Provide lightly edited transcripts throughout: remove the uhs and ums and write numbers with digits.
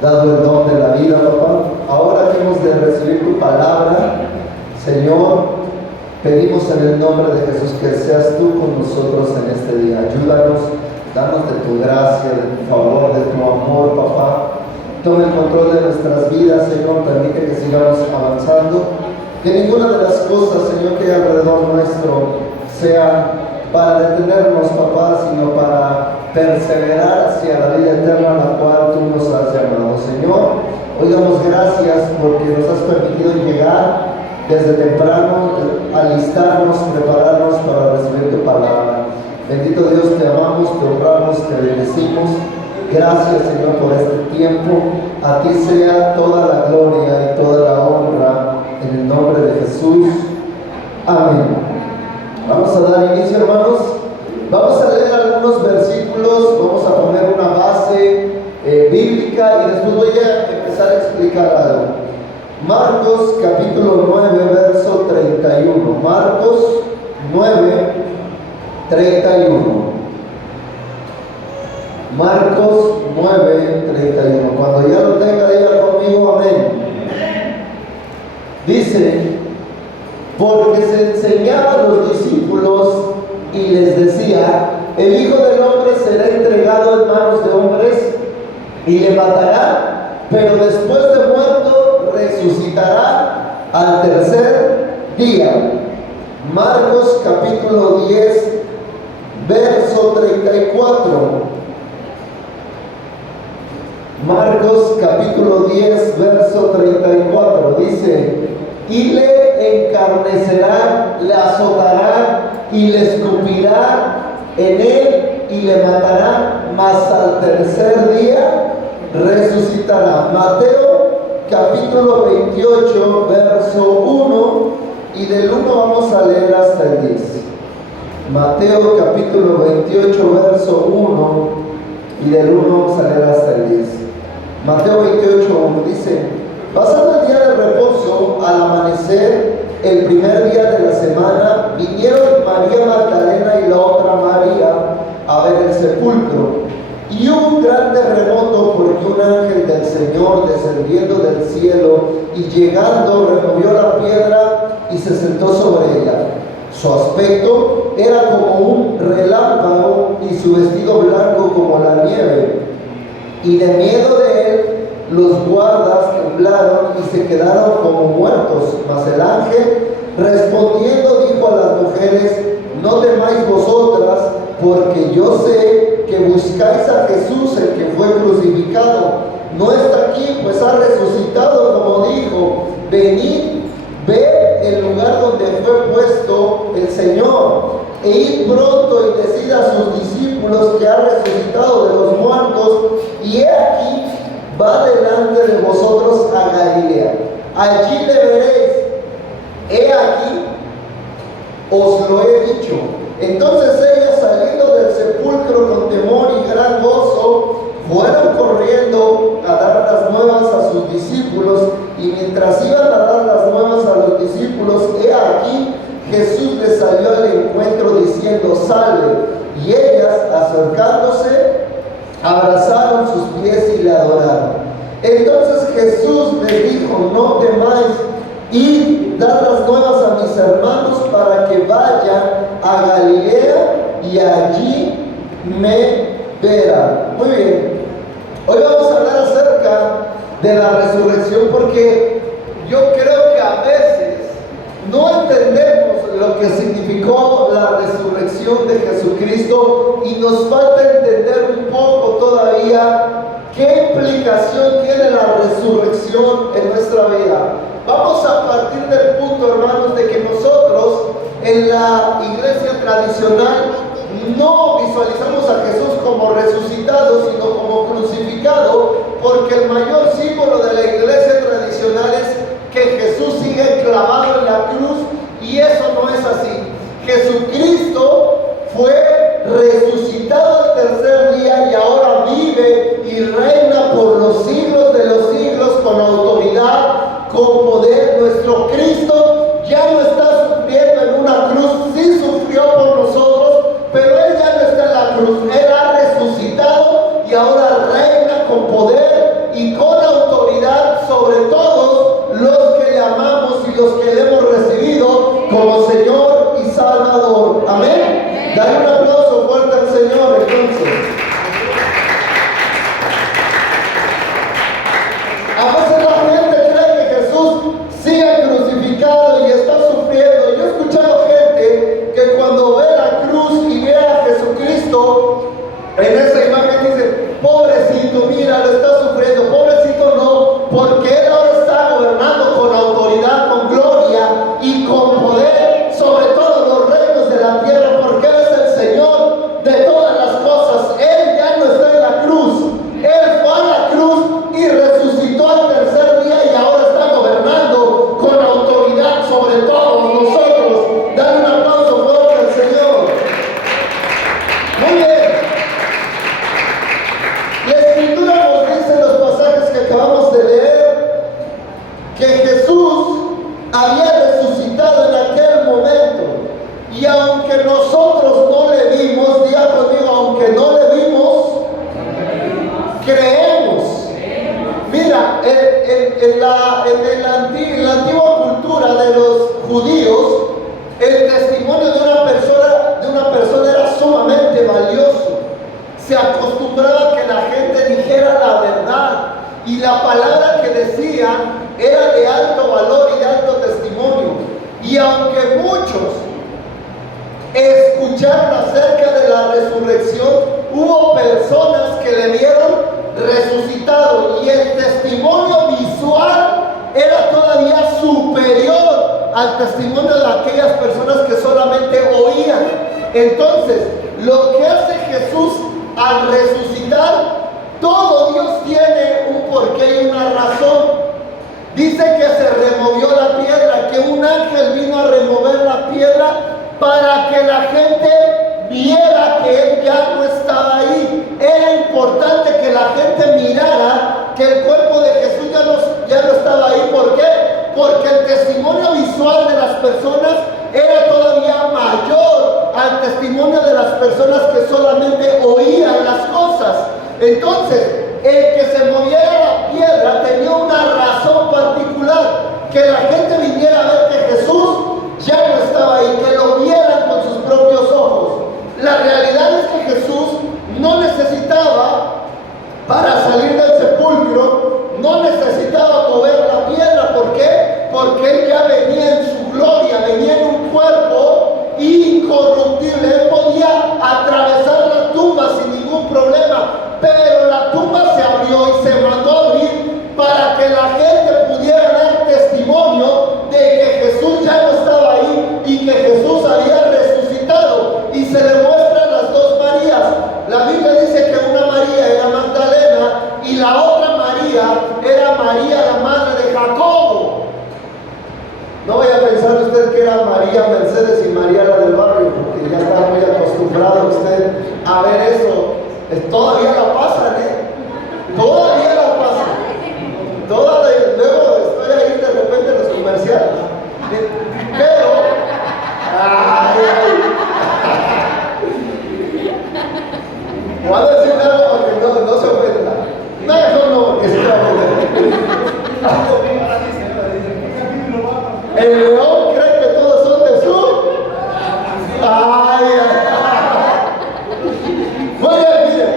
dado el don de la vida, papá. Ahora que hemos de recibir tu palabra, Señor, pedimos en el nombre de Jesús que seas tú con nosotros en este día. Ayúdanos, danos de tu gracia, de tu favor, de tu amor, papá. Toma el control de nuestras vidas, Señor, permite que sigamos avanzando. Que ninguna de las cosas, Señor, que hay alrededor nuestro sea para detenernos, papá, sino para perseverar hacia la vida eterna a la cual tú nos has llamado. Señor, hoy damos gracias porque nos has permitido llegar desde temprano, alistarnos, prepararnos para recibir tu palabra. Bendito Dios, te amamos, te honramos, te bendecimos. Gracias, Señor, por este tiempo. A ti sea toda la gloria y toda la honra en el nombre de Jesús. Amén. Vamos a dar inicio, hermanos. Vamos a leer algunos versículos, vamos a poner una base bíblica y después voy a empezar a explicar algo. Marcos capítulo 9, verso 31. Marcos 9, 31. Marcos 9, 31. Cuando ya lo tenga, diga conmigo amén. Dice: porque se enseñaba a los discípulos y les decía: el Hijo del Hombre será entregado en manos de hombres y le matará, pero después de muerto resucitará al tercer día. Marcos capítulo 10, verso 34. Marcos capítulo 10, verso 34 dice: y le encarnecerá, le azotará y le escupirá en él y le matará, mas al tercer día resucitará. Mateo capítulo 28, verso 1, y del 1 vamos a leer hasta el 10. Mateo capítulo 28, verso 1, y del 1 vamos a leer hasta el 10. Mateo 28, 1 dice: pasando el día de reposo, al amanecer, el primer día de la semana, vinieron María Magdalena y la otra María a ver el sepulcro. Y hubo un gran terremoto, porque un ángel del Señor, descendiendo del cielo y llegando, removió la piedra y se sentó sobre ella. Su aspecto era como un relámpago y su vestido blanco como la nieve. Y de miedo de él, los guardas temblaron y se quedaron como muertos. Mas el ángel, respondiendo, dijo a las mujeres: no temáis vosotras, porque yo sé que buscáis a Jesús, el que fue crucificado. No está aquí, pues ha resucitado, como dijo. Venid, ved el lugar donde fue puesto el Señor, e id pronto y decid a sus discípulos que ha resucitado de los muertos, y he aquí, va delante de vosotros a Galilea. Allí le veréis. He aquí, os lo he dicho. Entonces ellas, saliendo del sepulcro con temor y gran gozo, fueron corriendo a dar las nuevas a sus discípulos. Y mientras iban a dar las nuevas a los discípulos, he aquí, Jesús les salió al encuentro diciendo: salve. Y ellas, acercándose, abrazaron sus pies y le adoraron. Entonces Jesús les dijo: no temáis, id, dad las nuevas a mis hermanos para que vayan a Galilea y allí me verán. Muy bien, hoy vamos a hablar acerca de la resurrección, porque yo creo que a veces no entendemos lo que significó la resurrección de Jesucristo y nos falta entender un poco todavía qué implicación tiene la resurrección en nuestra vida. Vamos a partir del punto, hermanos, de que nosotros en la iglesia tradicional no visualizamos a Jesús como resucitado, sino como crucificado, porque el mayor símbolo de la iglesia tradicional es que Jesús sigue clavado en la cruz, y eso no es así. Jesucristo fue resucitado al tercer día y ahora vive y reina por los siglos de los siglos con autoridad, con poder. Nuestro Cristo ya no está sufriendo en una cruz, sí sufrió por nosotros, pero Él ya no está en la cruz. Él ha resucitado y ahora reina pobrecito, mira, lo está sufriendo, pobrecito no, porque Él ahora está gobernando con autoridad, con gloria y con poder sobre todos los reinos de la tierra, porque Él es el Señor de todas las cosas. Él ya no está en la cruz, Él fue a la cruz y resucitó al tercer día y ahora está gobernando con autoridad sobre todos nosotros. Dale un aplauso fuerte al Señor. Muy bien. La Escritura nos dice en los pasajes que acabamos de leer que Jesús había resucitado en aquel momento, y aunque nosotros no le vimos, diga conmigo, aunque no le vimos, creemos. Mira, en la antigua cultura de los judíos, el testimonio de una persona era sumamente valioso. Se acostumbraba que la gente dijera la verdad, y la palabra que decían era de alto valor y de alto testimonio. Y aunque muchos escucharon acerca de la resurrección, hubo personas que le vieron resucitado, y el testimonio visual era todavía superior al testimonio de aquellas personas que solamente oían. Entonces, lo que hace Jesús al resucitar, todo Dios tiene un porqué y una razón. Dice que se removió la piedra, que un ángel vino a remover la piedra para que la gente viera que Él ya no estaba ahí. Era importante que la gente mirara que el cuerpo de Jesús ya no estaba ahí. ¿Por qué? Porque el testimonio visual de las personas era todavía mayor al testimonio de las personas que solamente oían las cosas. Entonces, el que se moviera la piedra tenía una razón particular: que la gente viniera a ver que Jesús ya no estaba ahí, que lo vieran con sus propios ojos. La realidad es que Jesús no necesitaba, para salir del sepulcro, no necesitaba mover la piedra. ¿Por qué? Porque Él ya venía en su gloria, venía en un cuerpo incorruptible. Él podía atravesar la tumba sin ningún problema, pero la tumba se abrió y se mandó a abrir para que la gente pudiera dar testimonio de que Jesús ya no estaba ahí y que Jesús había resucitado. Y se le muestran las dos Marías. La Biblia dice que una María era Magdalena y la otra María era María, la madre de Jacobo. No vaya a pensar usted que era María Mercedes y María la del barrio, porque ya está muy acostumbrado usted a ver eso. Todavía la pasan, todavía la pasan. Luego estoy ahí de repente en los comerciales. Pero, voy a decir algo porque no se ofenda. No, eso no, porque se va a ofender. El león cree que todos son de su. Muy bien, miren.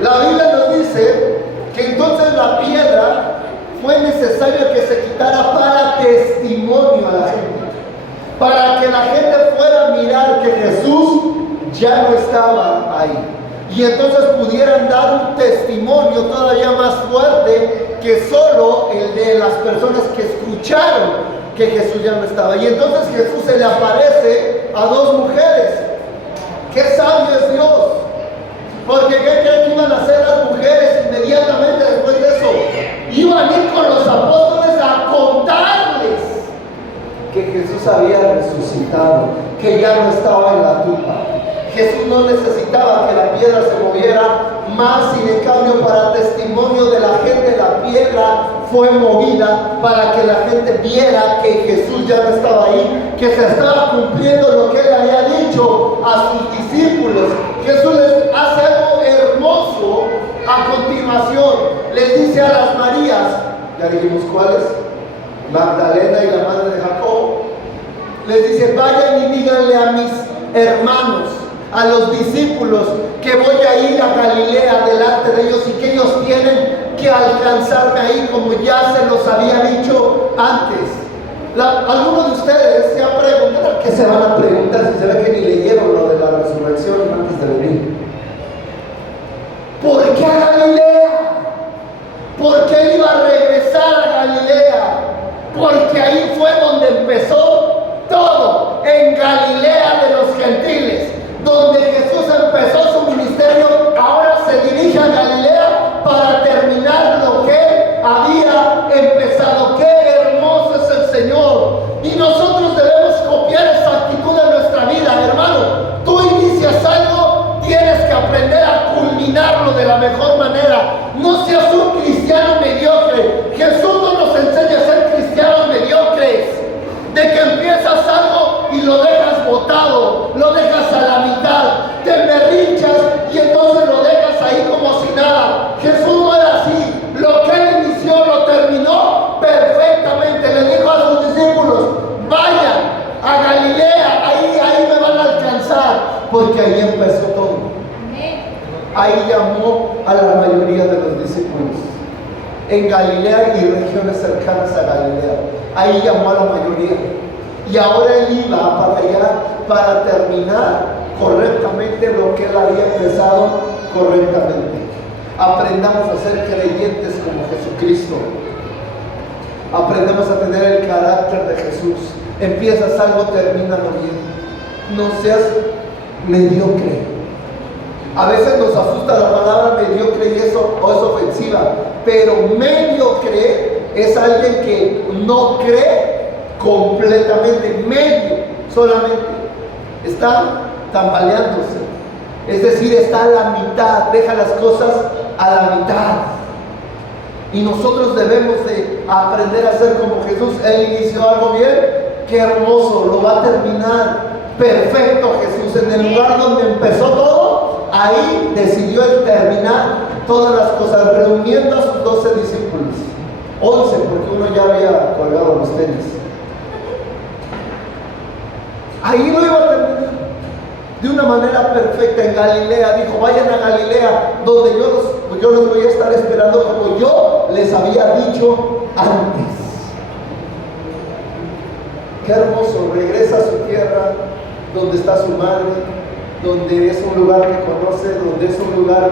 La Biblia nos dice que entonces la piedra fue necesario que se quitara para testimonio a la gente, para que la gente fuera a mirar que Jesús ya no estaba ahí, y entonces pudieran dar un testimonio todavía más fuerte que solo el de las personas que escucharon que Jesús ya no estaba. Y entonces Jesús se le aparece a dos mujeres. ¡Qué sabio es Dios! Porque ¿qué creen que iban a hacer las mujeres inmediatamente después de eso? Iban a ir con los apóstoles a contarles que Jesús había resucitado, que ya no estaba en la tumba. Jesús no necesitaba que la piedra se moviera más, y en cambio, para testimonio de la gente, la piedra fue movida para que la gente viera que Jesús ya no estaba ahí, que se estaba cumpliendo lo que Él había dicho a sus discípulos. Jesús les hace algo hermoso a continuación. Les dice a las Marías, ya dijimos cuáles, Magdalena y la madre de Jacobo, les dice: vayan y díganle a mis hermanos, a los discípulos, que voy a ir a Galilea delante de ellos, y que ellos tienen que alcanzarme ahí, como ya se los había dicho antes. Algunos de ustedes se han preguntado, ¿qué se van a preguntar si se ve que ni leyeron lo de la resurrección antes de venir? ¿Por qué a Galilea? ¿Por qué él iba a regresar a Galilea? Porque ahí fue donde empezó todo, en Galilea de los gentiles, donde Jesús empezó su ministerio. Ahora se dirige a Galilea para terminar lo que había empezado. ¡Qué hermoso es el Señor! Y nosotros debemos copiar esa actitud en nuestra vida, hermano. Tú inicias algo, tienes que aprender a culminarlo de la mejor manera. No seas un cristiano mediocre. Jesús no nos enseña a ser cristianos mediocres, de que empiezas algo y lo dejas botado, lo dejas a la mitad, te berrinchas y entonces lo dejas ahí como si nada. Jesús no era así. Lo que él inició lo terminó perfectamente. Le dijo a sus discípulos: vayan a Galilea, ahí me van a alcanzar, porque ahí empezó todo. Ahí llamó a la mayoría de los discípulos. En Galilea y regiones cercanas a Galilea, ahí llamó a la mayoría. Y ahora él iba para allá para terminar correctamente lo que él había empezado correctamente. Aprendamos a ser creyentes como Jesucristo. Aprendamos a tener el carácter de Jesús. Empiezas algo, termínalo bien. No seas mediocre. A veces nos asusta la palabra mediocre y eso o es ofensiva, pero mediocre es alguien que no cree completamente, medio solamente, está tambaleándose, es decir, está a la mitad, deja las cosas a la mitad. Y nosotros debemos de aprender a ser como Jesús. Él inició algo bien, qué hermoso, lo va a terminar perfecto Jesús. En el lugar donde empezó todo, ahí decidió él terminar todas las cosas, reuniendo a sus 12 discípulos, 11 porque uno ya había colgado los tenis. Ahí lo iba a terminar de una manera perfecta en Galilea. Dijo: vayan a Galilea, donde yo los voy a estar esperando, como yo les había dicho antes. Qué hermoso. Regresa a su tierra, donde está su madre, donde es un lugar que conoce, donde es un lugar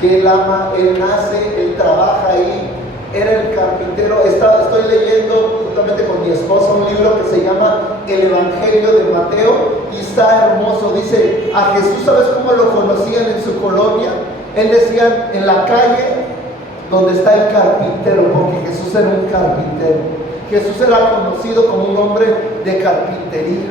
que él ama. Él nace, él trabaja ahí. Era el carpintero. Estoy leyendo justamente con mi esposa un libro que se llama El Evangelio de Mateo y está hermoso. Dice: a Jesús, ¿sabes cómo lo conocían en su colonia? Él decía: en la calle donde está el carpintero, porque Jesús era un carpintero. Jesús era conocido como un hombre de carpintería.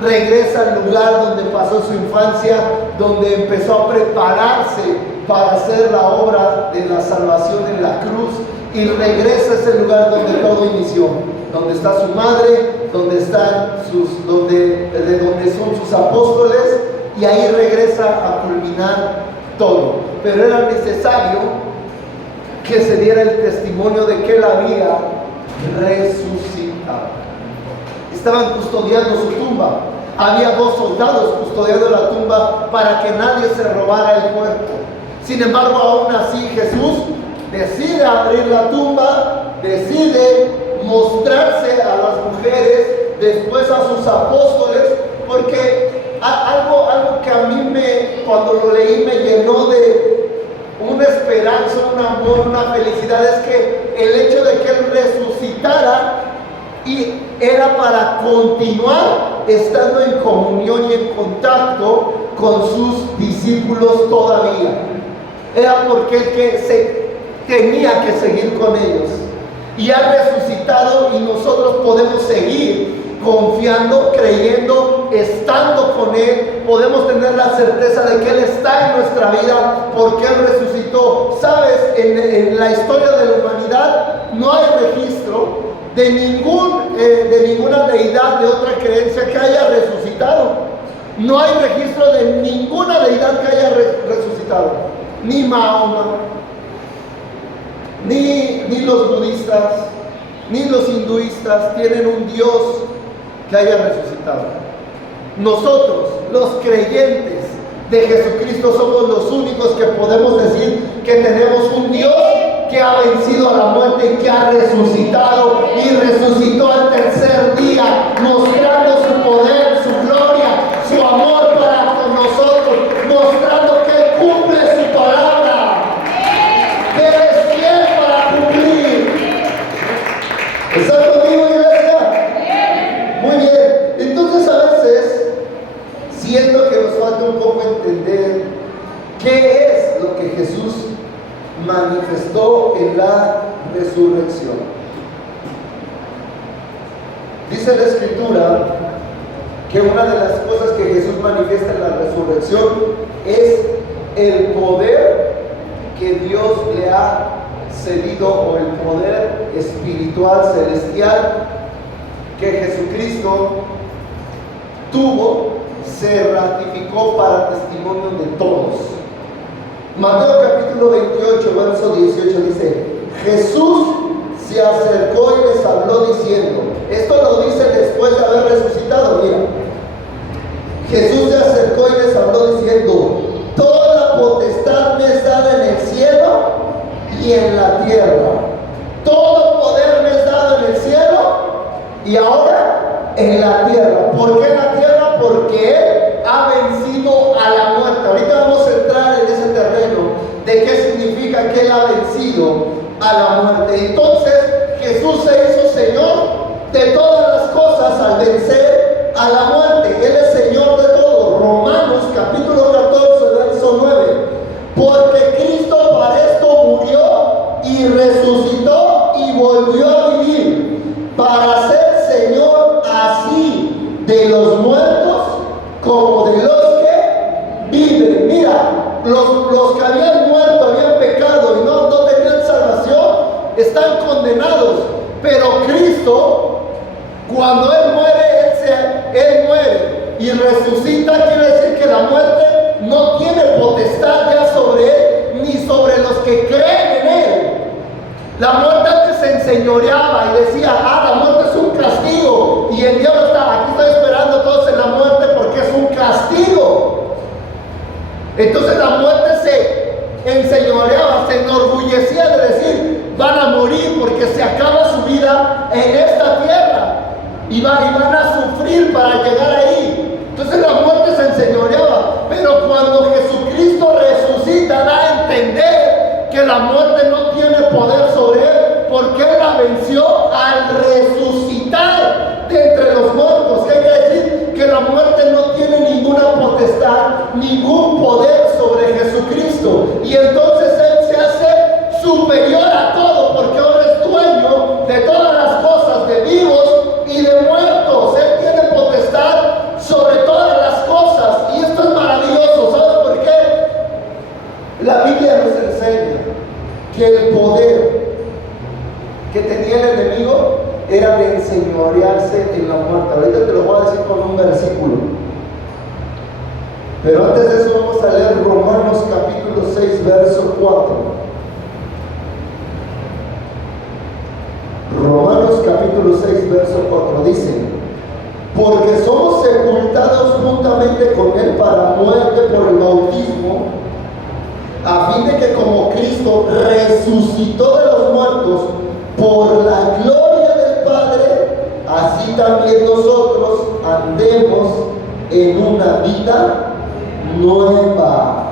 Regresa al lugar donde pasó su infancia, donde empezó a prepararse para hacer la obra de la salvación en la cruz, y regresa a ese lugar donde todo inició, donde está su madre, donde son sus apóstoles, y ahí regresa a culminar todo. Pero era necesario que se diera el testimonio de que él había resucitado. Estaban custodiando su tumba. Había 2 soldados custodiando la tumba para que nadie se robara el cuerpo. Sin embargo, aún así Jesús decide abrir la tumba, decide mostrarse a las mujeres, después a sus apóstoles, porque algo que a mí cuando lo leí me llenó de una esperanza, un amor, una felicidad, es que el hecho de que él resucitara y era para continuar estando en comunión y en contacto con sus discípulos todavía. Era porque él tenía que seguir con ellos, y ha resucitado, y nosotros podemos seguir confiando, creyendo, estando con él. Podemos tener la certeza de que él está en nuestra vida porque él resucitó. Sabes, en la historia de la humanidad no hay registro de ninguna deidad de otra creencia que haya resucitado. No hay registro de ninguna deidad que haya resucitado. Ni Mahoma, ni los budistas, ni los hinduistas tienen un Dios que haya resucitado. Nosotros, los creyentes de Jesucristo, somos los únicos que podemos decir que tenemos un Dios que ha vencido a la muerte y que ha resucitado, y resucitó al tercer día, mostrando su poder, su gloria, su amor para con nosotros, mostrando que Él cumple su palabra. manifestó en la resurrección. Dice la Escritura que una de las cosas que Jesús manifiesta en la resurrección es el poder que Dios le ha cedido, o el poder espiritual celestial que Jesucristo tuvo, se ratificó para testimonio de todos. Mateo capítulo 28, verso 18 dice: Jesús se acercó y les habló diciendo, esto lo dice después de haber resucitado, mira, Jesús se acercó y les habló diciendo: toda potestad me es dada en el cielo y en la tierra. Todo poder me es dado en el cielo y ahora en la tierra. ¿Por qué en la tierra? Porque Él ha vencido a la muerte. Ahorita vamos a entrar en ese terreno de qué significa que Él ha vencido a la muerte. Entonces Jesús se hizo Señor de todas las cosas al vencer a la muerte. Él es Señor de todo. Romanos capítulo 14, verso 9. Porque Cristo para esto murió y resucitó y volvió a vivir, para ser Señor así de los muertos como de los que viven. Mira, los que habían muerto, habían pecado y no tenían salvación, están condenados. Pero Cristo, cuando Él muere, Él muere y resucita. Quiere decir que la muerte no tiene potestad ya sobre Él, ni sobre los que creen en Él. La muerte antes se enseñoreaba y decía: la muerte es un castigo, y el diablo está aquí, estoy esperando todos en la muerte porque es un castigo. Entonces la muerte se enseñoreaba, se enorgullecía de decir: van a morir porque se acaba su vida en esta tierra y van a sufrir para llegar ahí. Entonces la muerte se enseñoreaba, pero cuando Jesucristo resucita, da a entender que la muerte no tiene poder sobre Él, porque Él la venció al resucitar de entre los muertos. ¿Qué quiere decir? Que la muerte no tiene ninguna potestad, ningún poder sobre Jesucristo. Y entonces Él se hace superior a todo, porque ahora es dueño de todas las cosas, de vivos y de muertos. Él tiene potestad sobre todas las cosas, y esto es maravilloso. ¿Sabe por qué? La Biblia nos enseña que el poder que tenía el enemigo era de enseñorearse en la muerte. Ahorita te lo voy a decir con un versículo, pero antes de eso vamos a leer Romanos capítulo 6, verso 4. Romanos capítulo 6, verso 4 dice: porque somos sepultados juntamente con Él para muerte por el bautismo, a fin de que como Cristo resucitó de los muertos por la gloria del Padre, así también nosotros andemos en una vida nueva.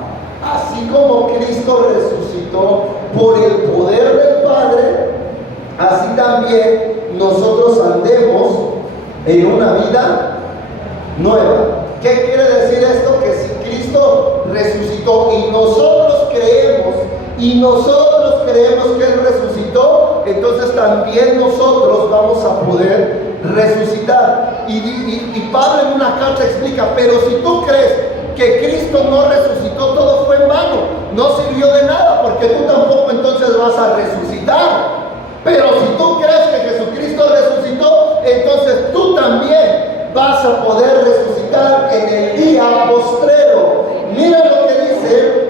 Así como Cristo resucitó por el poder del Padre, así también nosotros andemos en una vida nueva. ¿Qué quiere decir esto? Que si Cristo resucitó y nosotros creemos que Él resucitó, entonces también nosotros vamos a poder resucitar. Y Pablo en una carta explica: pero si tú crees que Cristo no resucitó, todo fue en vano, no sirvió de nada, porque tú tampoco entonces vas a resucitar. Pero si tú crees que Jesucristo resucitó, entonces tú también vas a poder resucitar en el día postrero. Mira lo que dice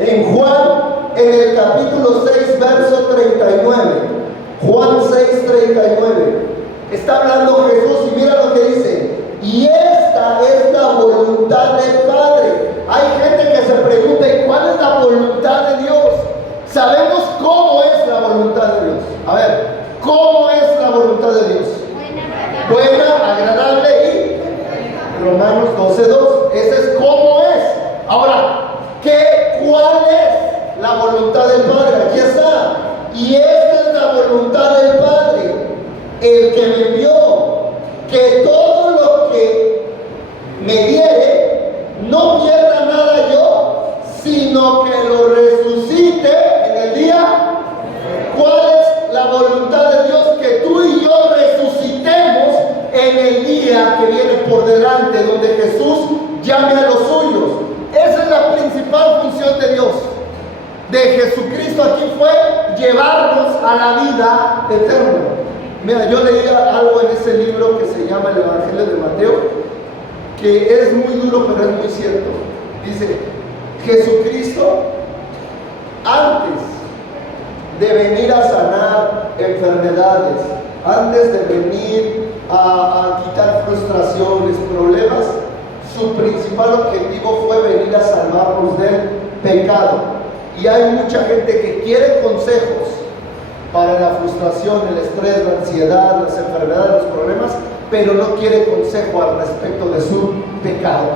en Juan, en el capítulo 6, verso 39. Juan 6, 39. Está hablando Jesús y mira lo que dice: y esta es la voluntad del Padre. Hay gente que se pregunta: ¿y cuál es la voluntad de Dios? Sabemos cómo es la voluntad de Dios. A ver, ¿cómo es la voluntad de Dios? Buena, agradable y Romanos 12:2. Ese es cómo es. Ahora, ¿cuál es la voluntad del Padre? Aquí está. Y esta es la voluntad del Padre, el que me envió, que todo lo que me diere no pierda nada yo, sino que lo resucite en el día día que viene por delante, donde Jesús llame a los suyos. Esa es la principal función de Dios, de Jesucristo aquí, fue llevarnos a la vida eterna. Mira, yo leía algo en ese libro que se llama El Evangelio de Mateo, que es muy duro, pero es muy cierto. Dice, Jesucristo, antes de venir a sanar enfermedades, antes de venir a quitar frustraciones, problemas, su principal objetivo fue venir a salvarnos del pecado. Y hay mucha gente que quiere consejos para la frustración, el estrés, la ansiedad, las enfermedades, los problemas, pero no quiere consejo al respecto de su pecado.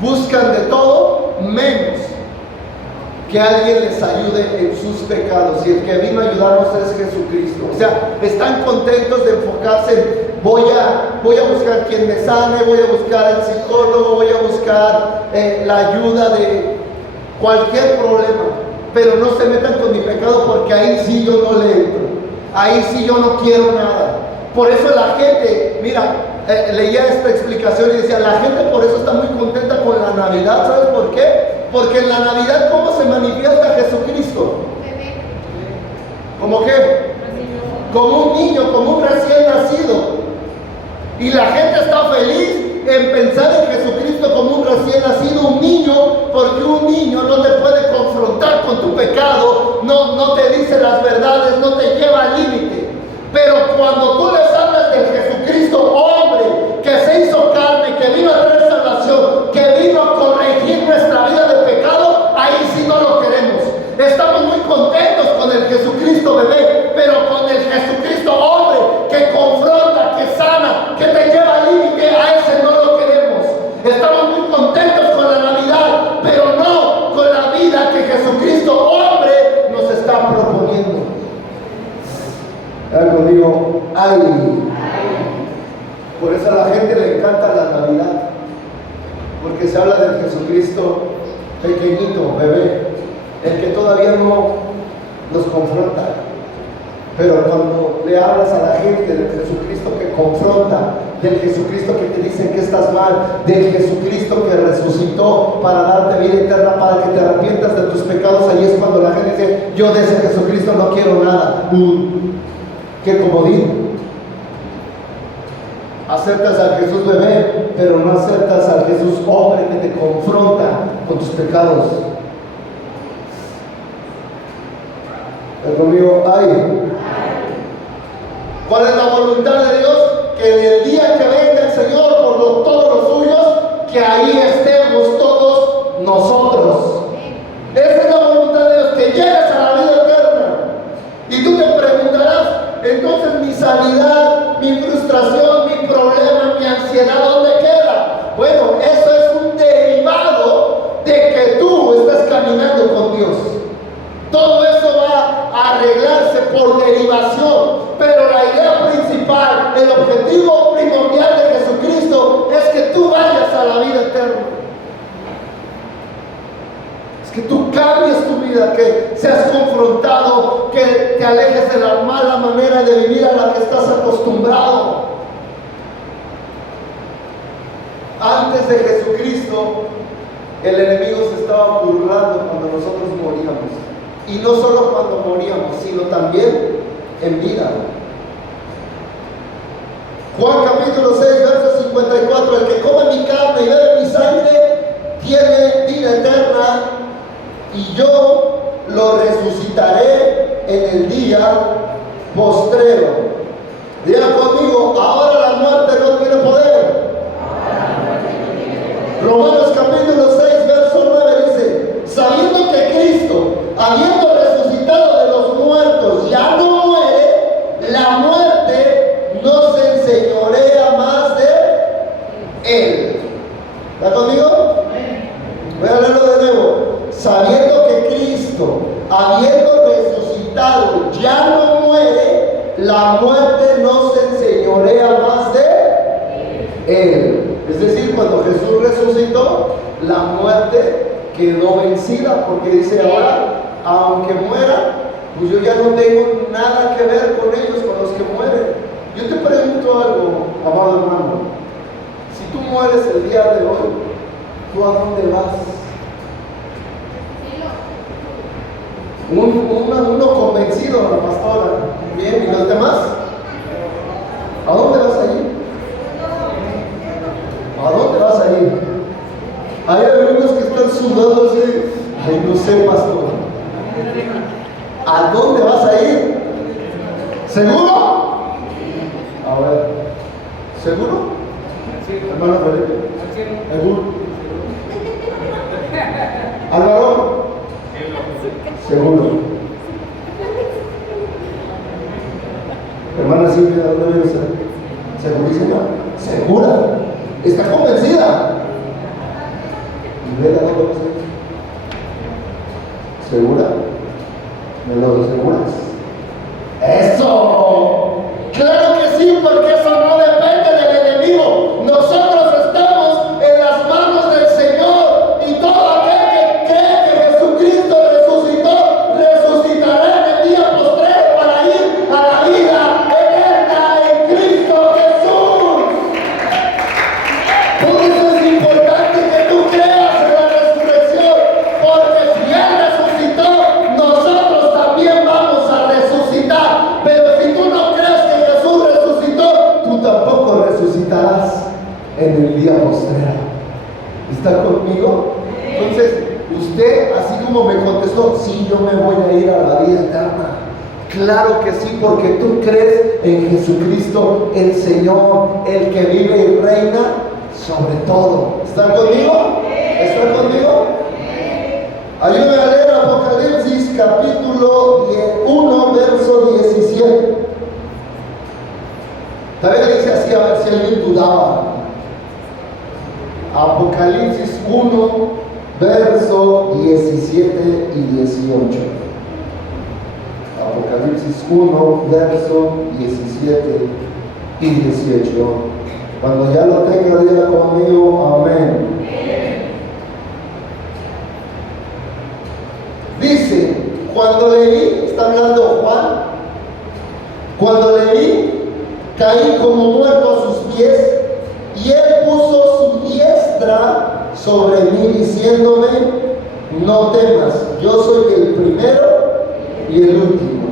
Buscan de todo menos que alguien les ayude en sus pecados, y el que vino a ayudarnos es Jesucristo. O sea, están contentos de enfocarse en voy a buscar quien me sane, voy a buscar al psicólogo, voy a buscar la ayuda de cualquier problema, pero no se metan con mi pecado, porque ahí sí yo no le entro, ahí sí yo no quiero nada. Por eso la gente, mira, leía esta explicación y decía, la gente por eso está muy contenta con la Navidad. ¿Sabes por qué? Porque en la Navidad, ¿cómo se manifiesta Jesucristo? ¿Cómo qué? Como un niño, como un recién nacido. Y la gente está feliz en pensar en Jesucristo como un recién nacido, un niño, porque un niño no te puede confrontar con tu pecado, no te dice las verdades, no te lleva al límite. Pero cuando tú les hablas del Jesucristo hombre, que se hizo carne, que vino a traer salvación, que vino a corregir nuestra vida de pecado, ahí sí no lo queremos. Estamos muy contentos con el Jesucristo bebé, pero con el Jesucristo hombre, que confronta, que sana, que te lleva al límite, a ese no lo queremos. Estamos muy contentos con la Navidad, pero no con la vida que Jesucristo hombre nos está proponiendo. Algo digo, ay. Por eso a la gente le encanta la Navidad, porque se habla del Jesucristo pequeñito, bebé, el que todavía no nos confronta. Pero cuando le hablas a la gente del Jesucristo que confronta, del Jesucristo que te dice que estás mal, del Jesucristo que resucitó para darte vida eterna, para que te arrepientas de tus pecados, ahí es cuando la gente dice, yo de ese Jesucristo no quiero nada. ¡Qué comodín! Aceptas al Jesús bebé, pero no aceptas al Jesús hombre que te confronta con tus pecados. Conmigo, ay. ¿Cuál es la voluntad de Dios? Que en el día que venga el Señor por todos los suyos, que ahí estemos todos nosotros. Esa es la voluntad de Dios, que llegues a la vida eterna. Y tú te preguntarás, entonces mi sanidad, mi frustración, mi problema, mi ansiedad, ¿dónde queda? Bueno, eso es un derivado de que tú estás caminando con Dios. Todo eso va a arreglarse por derivación, pero la idea principal, el objetivo primordial de Jesucristo es que tú vayas a la vida eterna. Es que tú cambies tu vida, que seas confrontado, que te alejes de la mala manera de vivir a la que estás acostumbrado. Antes de Jesucristo, el enemigo se estaba burlando cuando nosotros moríamos. Y no solo cuando moríamos, sino también en vida. Juan capítulo 6, verso 54, el que come mi carne y bebe mi sangre tiene vida eterna, y yo lo resucitaré en el día postrero. Diga conmigo, ahora la muerte no tiene poder. Romanos capítulo 6, verso 9 dice, sabiendo que Cristo, habiendo resucitado de los muertos, ya no muere, la muerte no se enseñorea más de él. ¿Está conmigo? Voy a leerlo de nuevo. Sabiendo que Cristo, habiendo resucitado, ya no muere, la muerte no se enseñorea más de él. Es decir, cuando Jesús resucitó, la muerte quedó vencida, porque dice ahora, aunque muera, pues yo ya no tengo nada que ver con ellos, con los que mueren. Yo te pregunto algo, amado hermano. tú mueres el día de hoy, ¿tú a dónde vas? Uno convencido, la pastora. Bien, ¿y los demás? ¿A dónde vas a ir? ¿A dónde vas a ir? Hay algunos que están sudando así. Ay, no sé, pastor. ¿A dónde vas a ir? ¿Seguro? A ver. ¿Seguro? Hermano Felipe. ¿Seguro? ¿Álvaro? Seguro. Hermana Silvia, ¿dónde vive usted? ¿Segurísima? ¿Segura? ¿Está convencida? ¿Y ve la dónde vas a ir? ¿Segura? ¿Me lo aseguras? ¡Eso! ¡Claro que sí! Porque eso no depende del enemigo. Nosotros estamos en las manos del Señor, y todo aquel que cree que Jesucristo resucitó, resucitará en el día postrero para ir a la vida eterna en Cristo Jesús. Por eso es importante que tú creas en la resurrección, porque si Él resucitó, nosotros también vamos a resucitar. Pero si tú no crees que Jesús resucitó, tú tampoco resucitarás en el día postrero. ¿Está conmigo? Entonces, usted, así como me contestó, sí, yo me voy a ir a la vida eterna. Claro que sí, porque tú crees en Jesucristo, el Señor, el que vive y reina sobre todo. ¿Están conmigo? ¿Están conmigo? Ayúdenme a leer Apocalipsis capítulo 1, verso 17. También dice así, a ver si alguien dudaba. Apocalipsis 1, verso 17 y 18. Apocalipsis 1, verso 17 y 18. Cuando ya lo tenga, diga conmigo, amén. Dice, cuando le vi, está hablando Juan, cuando le vi, caí como muerto a sus pies, y él puso su diestra sobre mí, diciéndome, no temas, yo soy el primero y el último,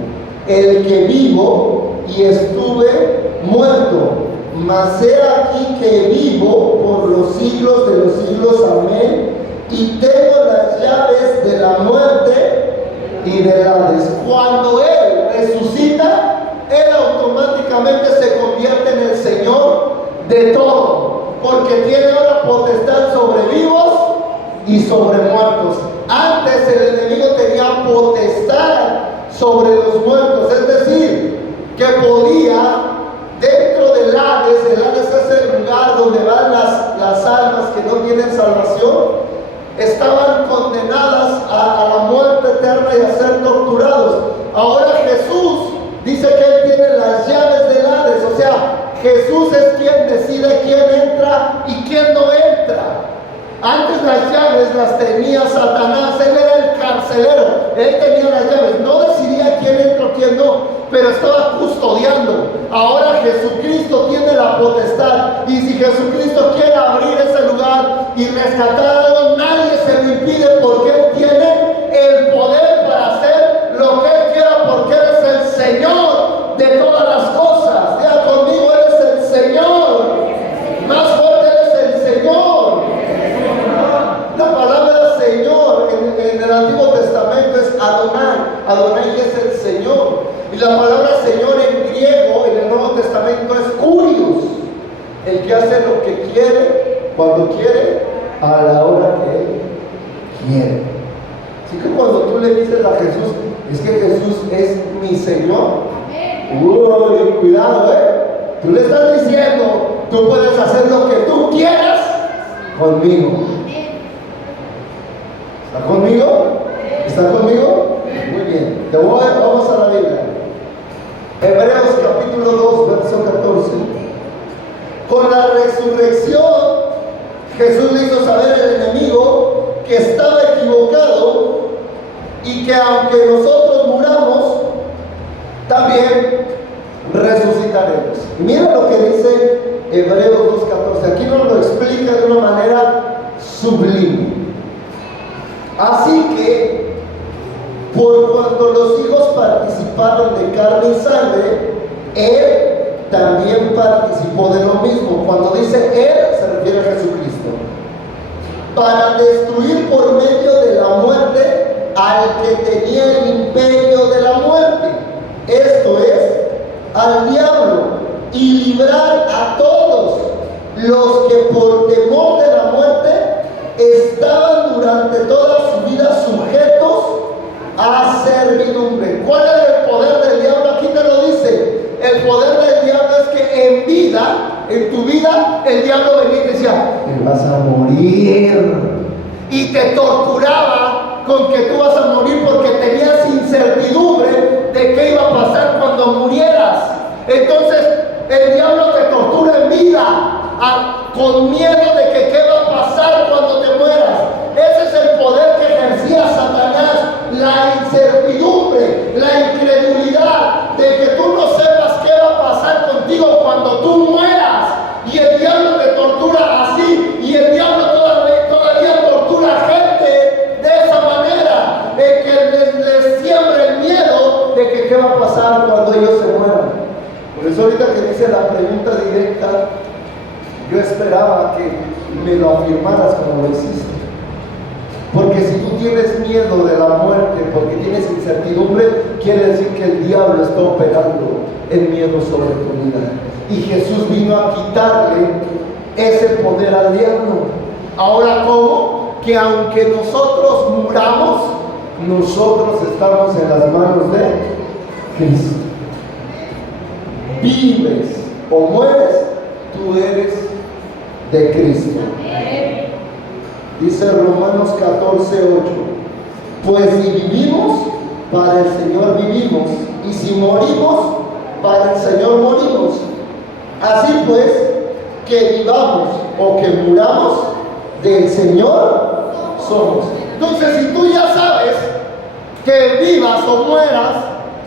el que vivo y estuve muerto, mas he aquí que vivo por los siglos de los siglos, amén, y tengo las llaves de la muerte y del Hades. Cuando Él resucita, Él automáticamente se convierte en el Señor de todo, porque tiene ahora potestad sobre vivos y sobre muertos. Antes el enemigo tenía potestad sobre los muertos, es decir, que podía, dentro del Hades, el Hades es el lugar donde van las almas que no tienen salvación, estaban condenadas a la muerte eterna y a ser torturados. Ahora Jesús dice que Él tiene las llaves del Hades, o sea, Jesús es quien decide quién entra y quién no entra. Antes las llaves las tenía Satanás, él era el carcelero, él tenía las llaves, no decidía quién entra o quién no, pero estaba custodiando. Ahora Jesucristo tiene la potestad, y si Jesucristo quiere abrir ese lugar y rescatar algo, nadie se lo impide, porque Él tiene el poder para hacer lo que Él quiera, porque Él es el Señor de todas las cosas. Diga conmigo, Él es el Señor. Más fuerte, Él es el Señor. La palabra Señor en el Antiguo Testamento es Adonai. Adonai es el Señor. Y la palabra Señor en griego en el Nuevo Testamento es Kurios, el que hace lo que quiere, cuando quiere, a la hora que Él quiere. Así que cuando tú le dices a Jesús, es que Jesús es mi Señor, uy, cuidado, tú le estás diciendo, tú puedes hacer lo que tú quieras conmigo. ¿Está conmigo? ¿Está conmigo? Muy bien. Vamos a la Biblia. Hebreos capítulo 2, verso 14. Con la resurrección, Jesús le hizo saber al enemigo que estaba equivocado y que aunque nosotros muramos, también resucitaremos. Mira lo que dice Hebreos 2.14. Aquí no lo explica. de una manera sublime. Así que, por cuando los hijos participaron de carne y sangre, Él también participó de lo mismo. Cuando dice Él, se refiere a Jesucristo, para destruir por medio de la muerte al que tenía el imperio de la muerte, esto es, al diablo, y librar a todos los que por temor de la muerte estaban durante toda su vida sujetos a servidumbre. ¿Cuál es el poder del diablo? Aquí te lo dice. El poder del diablo es que en vida, en tu vida, el diablo venía y te decía, te vas a morir. Y te torturaba con que tú vas a morir porque tenías incertidumbre de qué iba a pasar cuando murieras. Entonces, el diablo te tortura en vida, con miedo de que qué va a pasar cuando te mueras. Ese es el poder que ejercía Satanás, la incertidumbre, la incredulidad de que tú no sepas qué va a pasar contigo cuando tú mueras. Y el diablo te tortura así, y el diablo todavía tortura a gente de esa manera, de que les siembre el miedo de que qué va a pasar cuando ellos se mueran. Por eso ahorita que dice la pregunta directa, yo esperaba que me lo afirmaras como lo hiciste. Porque si tú tienes miedo de la muerte, porque tienes incertidumbre, quiere decir que el diablo está operando el miedo sobre tu vida. Y Jesús vino a quitarle ese poder al diablo. Ahora, ¿cómo? Que aunque nosotros muramos, nosotros estamos en las manos de Cristo. Vives o mueres, tú eres de Cristo. Dice Romanos 14:8, pues si vivimos, para el Señor vivimos, y si morimos, para el Señor morimos. Así pues, que vivamos o que muramos, del Señor somos. Entonces, si tú ya sabes que vivas o mueras,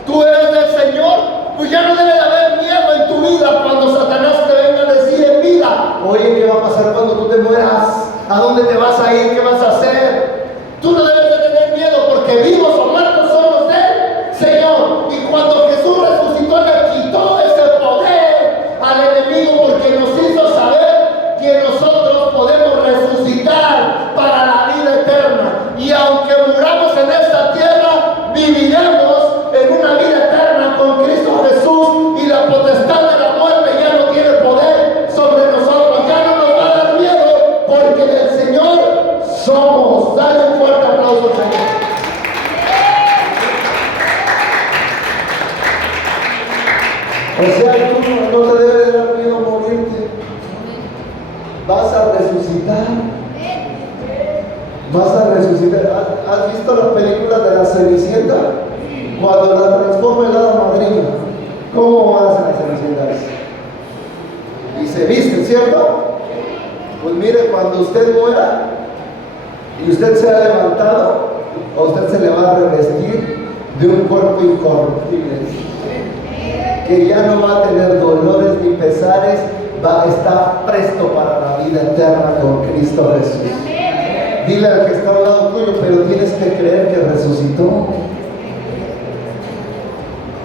tú eres del Señor, pues ya no debe de haber miedo en tu vida cuando Satanás te venga a decir en vida, oye, ¿qué va a pasar cuando tú te mueras? ¿A dónde te vas a ir? ¿Qué vas a hacer? Tú no debes de tener miedo porque vivos o muertos somos del Señor. Y cuando Jesús resucitó, le quitó ese poder al enemigo porque nos hizo saber que nosotros podemos resucitar para la vida eterna. Y aunque muramos en esta tierra, viviremos en una vida eterna con Cristo Jesús, y la potestad de la muerte ya no tiene poder sobre nosotros. Ya no nos va a dar miedo porque del Señor somos. Dale un fuerte aplauso al Señor. O sea, tú no te debe dar miedo morirte. Vas a resucitar. Vas a resucitar. ¿Has visto la película de la Cenicienta? Cuando la transforma en hada madrina, ¿cómo hace la Cenicienta? Y se viste, ¿cierto? Pues mire, cuando usted muera y usted se ha levantado, a usted se le va a revestir de un cuerpo incorruptible, que ya no va a tener dolores ni pesares, está presto para la vida eterna con Cristo Jesús. Dile al que está al lado tuyo, pero tienes que creer que resucitó.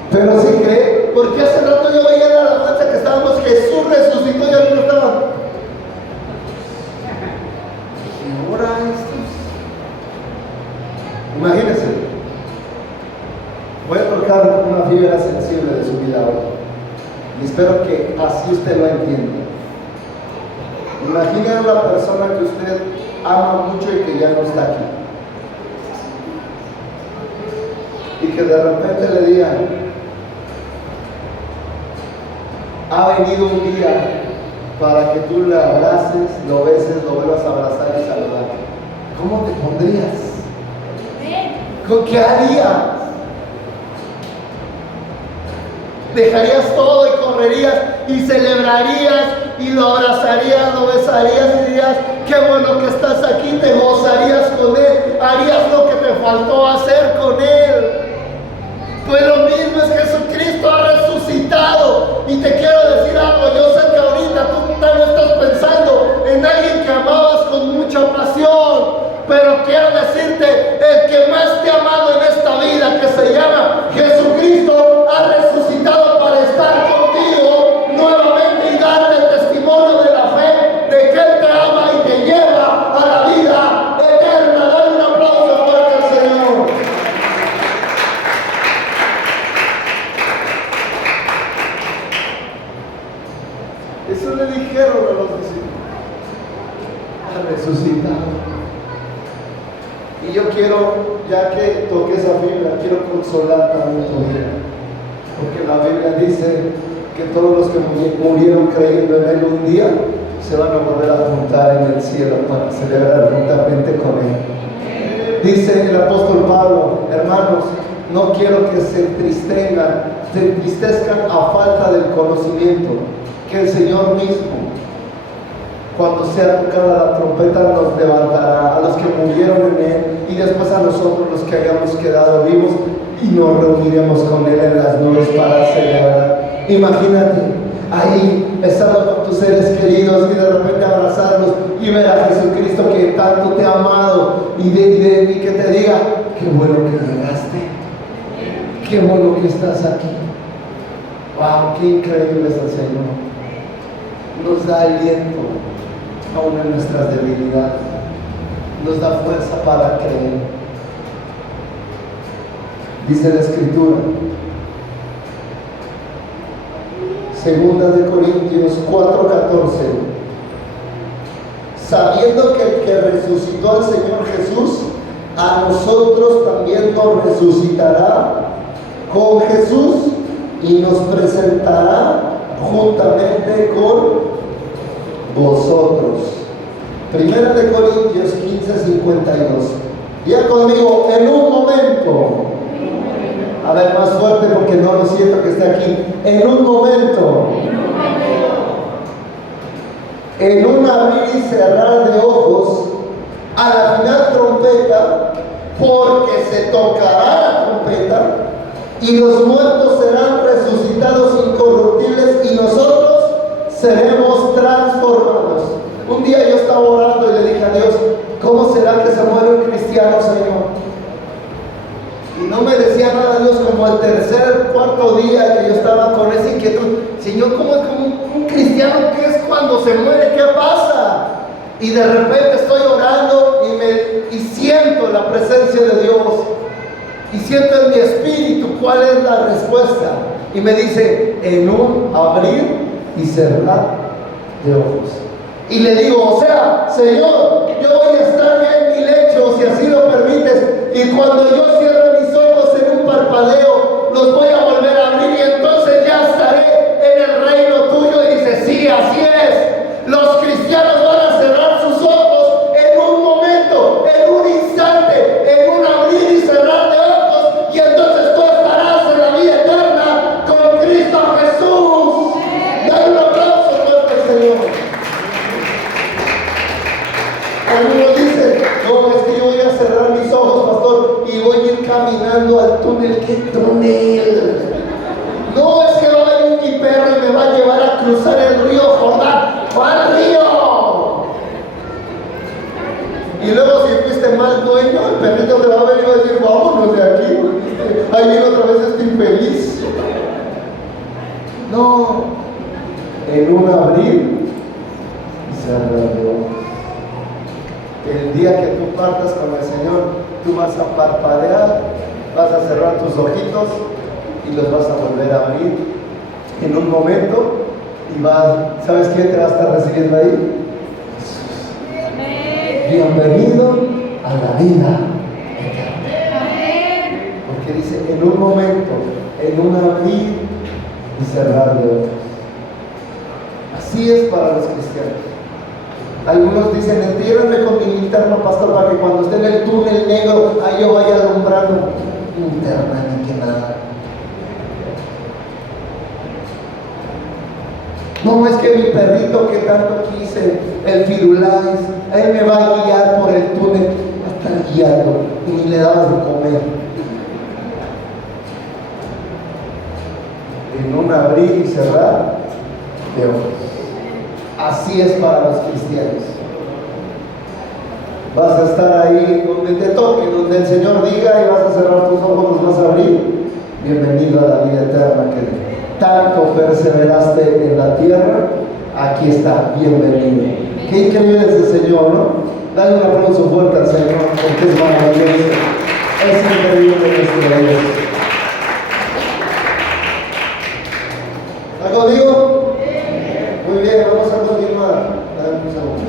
Pero sí cree, porque hace rato yo veía la alabanza que estábamos, Jesús resucitó y algunos estaban. ¿Y ahora estos? Imagínense, voy a tocar una fibra sensible de su vida hoy, y espero que así usted lo entienda. Imaginen a una persona que usted ama mucho y que ya no está aquí, y que de repente le digan, ha venido un día para que tú le abraces, lo beses, lo vuelvas a abrazar y saludar. ¿Cómo te pondrías? ¿Con qué harías? Dejarías todo y correrías y celebrarías y lo abrazarías, lo besarías y dirías, qué bueno que estás aquí, te gozarías con él, harías lo que te faltó hacer con él. Pues lo mismo es Jesucristo ha resucitado. Y te quiero decir algo, yo sé que ahorita tú tal vez estás pensando en alguien que amaba quiero, ya que toqué esa fibra, quiero consolar también tu vida. Porque la Biblia dice que todos los que murieron creyendo en Él un día se van a volver a juntar en el cielo para celebrar juntamente con Él. Dice el apóstol Pablo: hermanos, no quiero que se entristezcan a falta del conocimiento, que el Señor mismo, cuando sea tocada la trompeta, nos levantará a los que murieron en Él y después a nosotros los que hayamos quedado vivos, y nos reuniremos con Él en las nubes para celebrar. Imagínate ahí estando con tus seres queridos y de repente abrazarlos y ver a Jesucristo que tanto te ha amado y que te diga: qué bueno que llegaste, qué bueno que estás aquí. Wow, qué increíble es el Señor. Nos da aliento aún en nuestras debilidades, nos da fuerza para creer. Dice la Escritura, Segunda de Corintios 4:14: sabiendo que el que resucitó al Señor Jesús, a nosotros también nos resucitará con Jesús y nos presentará juntamente con vosotros. Primera de Corintios 15:52. Diga conmigo: en un momento. A ver, más fuerte porque no lo siento que esté aquí. En un momento. En un abrir y cerrar de ojos, a la final trompeta, porque se tocará la trompeta y los muertos serán resucitados incorruptibles y nosotros seremos transformados. Un día yo estaba orando y le dije a Dios: ¿cómo será que se muere un cristiano, Señor? Y no me decía nada Dios como el tercer, cuarto día que yo estaba con esa inquietud. Señor, ¿cómo es como un cristiano que es cuando se muere? ¿Qué pasa? Y de repente estoy orando y siento la presencia de Dios. Y siento en mi espíritu cuál es la respuesta. Y me dice: en un abrir y cerrar de ojos. Y le digo: o sea, Señor, yo voy a estar ya en mi lecho, si así lo permites, y cuando yo cierre mis ojos en un parpadeo, los voy a volver a abrir y entonces ya estaré en el reino tuyo. Y dice: sí, así es. Los cristianos van a cerrar sus ojos en un momento, en un instante, en un abrir y cerrar de ojos, y entonces tú estarás en la vida eterna con Cristo Jesús. Dale un aplauso fuerte al Señor. Algunos dicen: no, es que yo voy a cerrar mis ojos, pastor, y voy a ir caminando al túnel. ¿Qué túnel? No, es que va a venir mi perro y me va a llevar a cruzar el río Jordán. ¿Cuál río? Y luego, si fuiste mal dueño, el perrito te va a venir y va a decir: vámonos de aquí, ahí viene otra vez este infeliz. No, en un abrir y cerrar de ojos. El día que tú partas con el Señor, tú vas a parpadear, vas a cerrar tus ojitos y los vas a volver a abrir en un momento, y ¿sabes quién te va a estar recibiendo ahí? Jesús. Bienvenido a la vida eterna. Porque dice: en un momento, en un abrir y cerrar de ojos. Así es para los cristianos. Algunos dicen: entiérrenme con mi linterna, pastor, para que cuando esté en el túnel negro, ahí yo vaya alumbrando. Linterna ni que nada. No, es que mi perrito que tanto quise, el Firulais, él me va a guiar por el túnel. Va a estar guiando y ni le dabas de comer. En un abrir y cerrar de ojos. Así es para los cristianos. Vas a estar ahí donde te toque, donde el Señor diga, y vas a cerrar tus ojos, los vas a abrir. Bienvenido a la vida eterna que tanto perseveraste en la tierra. Aquí está, bienvenido. Qué increíble es el Señor, ¿no? Dale un aplauso fuerte al Señor, porque es maravilloso. Es increíble nuestro Dios. ¿Está conmigo? Muy bien, vamos a continuar. Dame un segundo.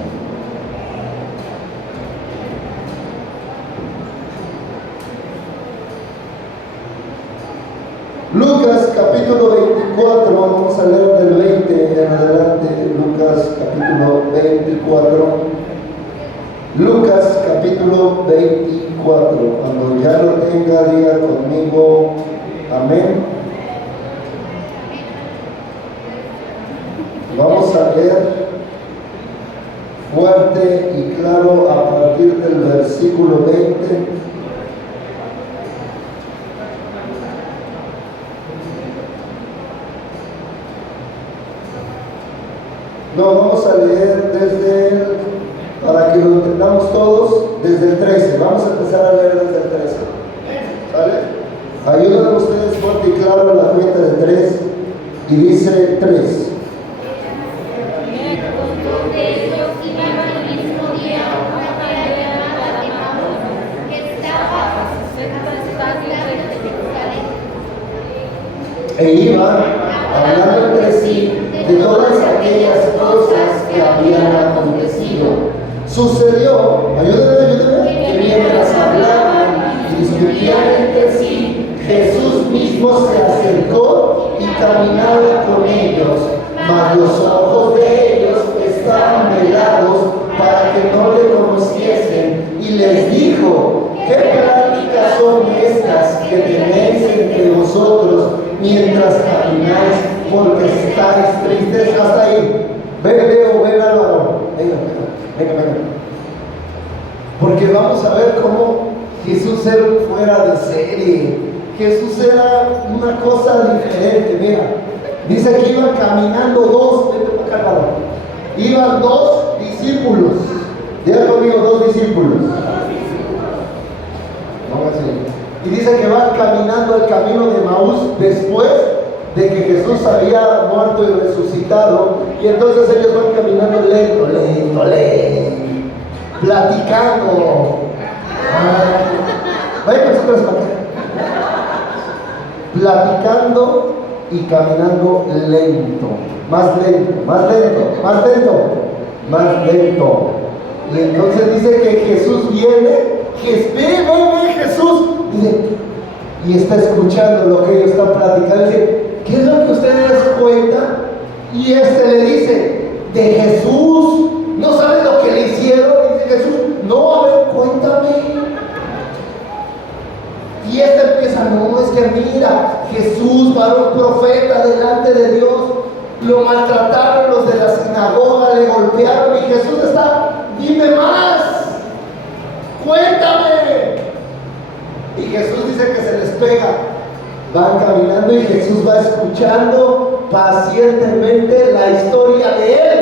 Lucas capítulo 24, vamos a leer del 20 en adelante. Lucas capítulo 24. Lucas capítulo 24. Cuando ya lo tenga, diga conmigo amén. Vamos a leer fuerte y claro a partir del versículo 20. No, vamos a leer para que lo entendamos todos, desde el 13. Vamos a empezar a leer desde el 13. ¿Sale? Ayúdenme ustedes fuerte y claro a la cuenta de 3. Y dice 3. E iban hablando entre sí de todas aquellas cosas que habían acontecido. Sucedió, ayúdenme, que mientras hablaban y discutían entre sí, Jesús mismo se acercó y caminaba con ellos, mas los ojos de ellos estaban velados para que no le conociesen, y les dijo: ¿qué pláticas son estas que tenéis entre vosotros mientras camináis, porque estáis tristes? Hasta ahí. Ven Leo, ven Álvaro, venga. Porque vamos a ver cómo Jesús era fuera de serie. Jesús era una cosa diferente. Mira, dice que iban caminando dos, vete para acá, Álvaro. Iban dos discípulos. Diga conmigo, dos discípulos. Y dice que van caminando el camino de Maús después de que Jesús había muerto y resucitado. Y entonces ellos van caminando lento, platicando. Vayan nosotros para acá. Platicando y caminando lento. Más lento. Y entonces dice que Jesús viene. Ve Jesús. Y está escuchando lo que ellos están platicando. Dice: ¿qué es lo que ustedes cuentan? Y le dice: de Jesús. ¿No saben lo que le hicieron? Dice Jesús: no, a ver, cuéntame. Y empieza: no, es que mira, Jesús, varón profeta delante de Dios, lo maltrataron los de la sinagoga, le golpearon, y Jesús está: dime más, cuéntame. Y Jesús dice que se les pega. Van caminando y Jesús va escuchando pacientemente la historia de él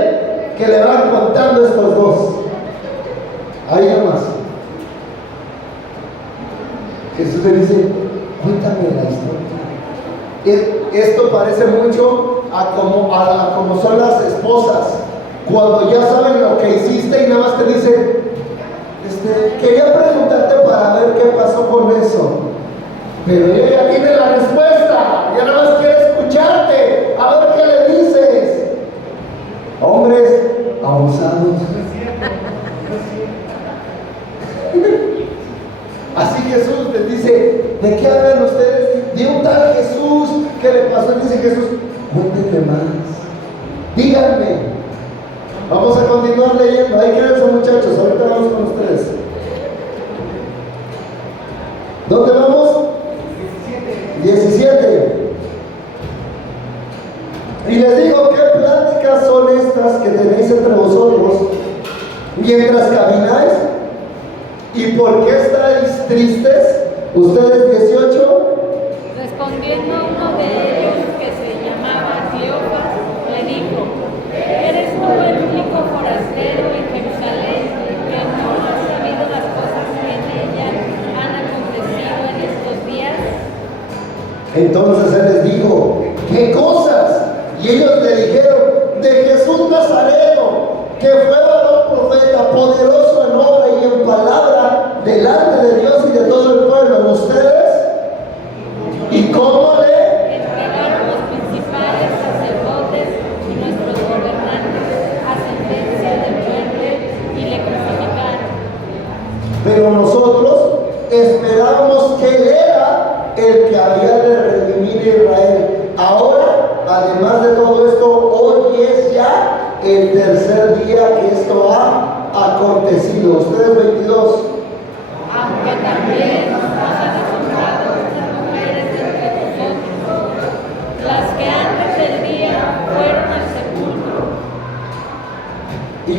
que le van contando estos dos. Ahí nomás. Jesús le dice: cuéntame la historia. Esto parece mucho a como son las esposas, cuando ya saben lo que hiciste y nada más te dicen: quería preguntarte para ver qué pasó con eso, pero yo ya tiene la respuesta, ya nada más quiero escucharte, a ver qué le dices. Hombres abusados. Así Jesús les dice: ¿de qué hablan ustedes? De un tal Jesús que le pasó. Y dice Jesús: cuéntenme más, díganme. Vamos a continuar leyendo. Ahí quédense, muchachos, ahorita vamos con ustedes. ¿Dónde vamos? 17. Y les digo: ¿qué pláticas son estas que tenéis entre vosotros mientras camináis? ¿Y por qué estáis tristes? Ustedes 18. Respondiendo uno de ellos, que se llamaba Cleofas, le dijo: ¿eres tú el único forastero en Jerusalén que no has sabido las cosas que en ella han acontecido en estos días? Entonces él les dijo: ¿qué cosas? Y ellos le dijeron: de Jesús Nazareno, que fue varón profeta, poderoso en obra y en palabra delante de Dios y de todo el pueblo. ¿Ustedes? ¿Y cómo le entregaron los principales sacerdotes y nuestros gobernantes a sentencia de muerte y le crucificaron? Pero nosotros esperábamos que Él era el que había de redimir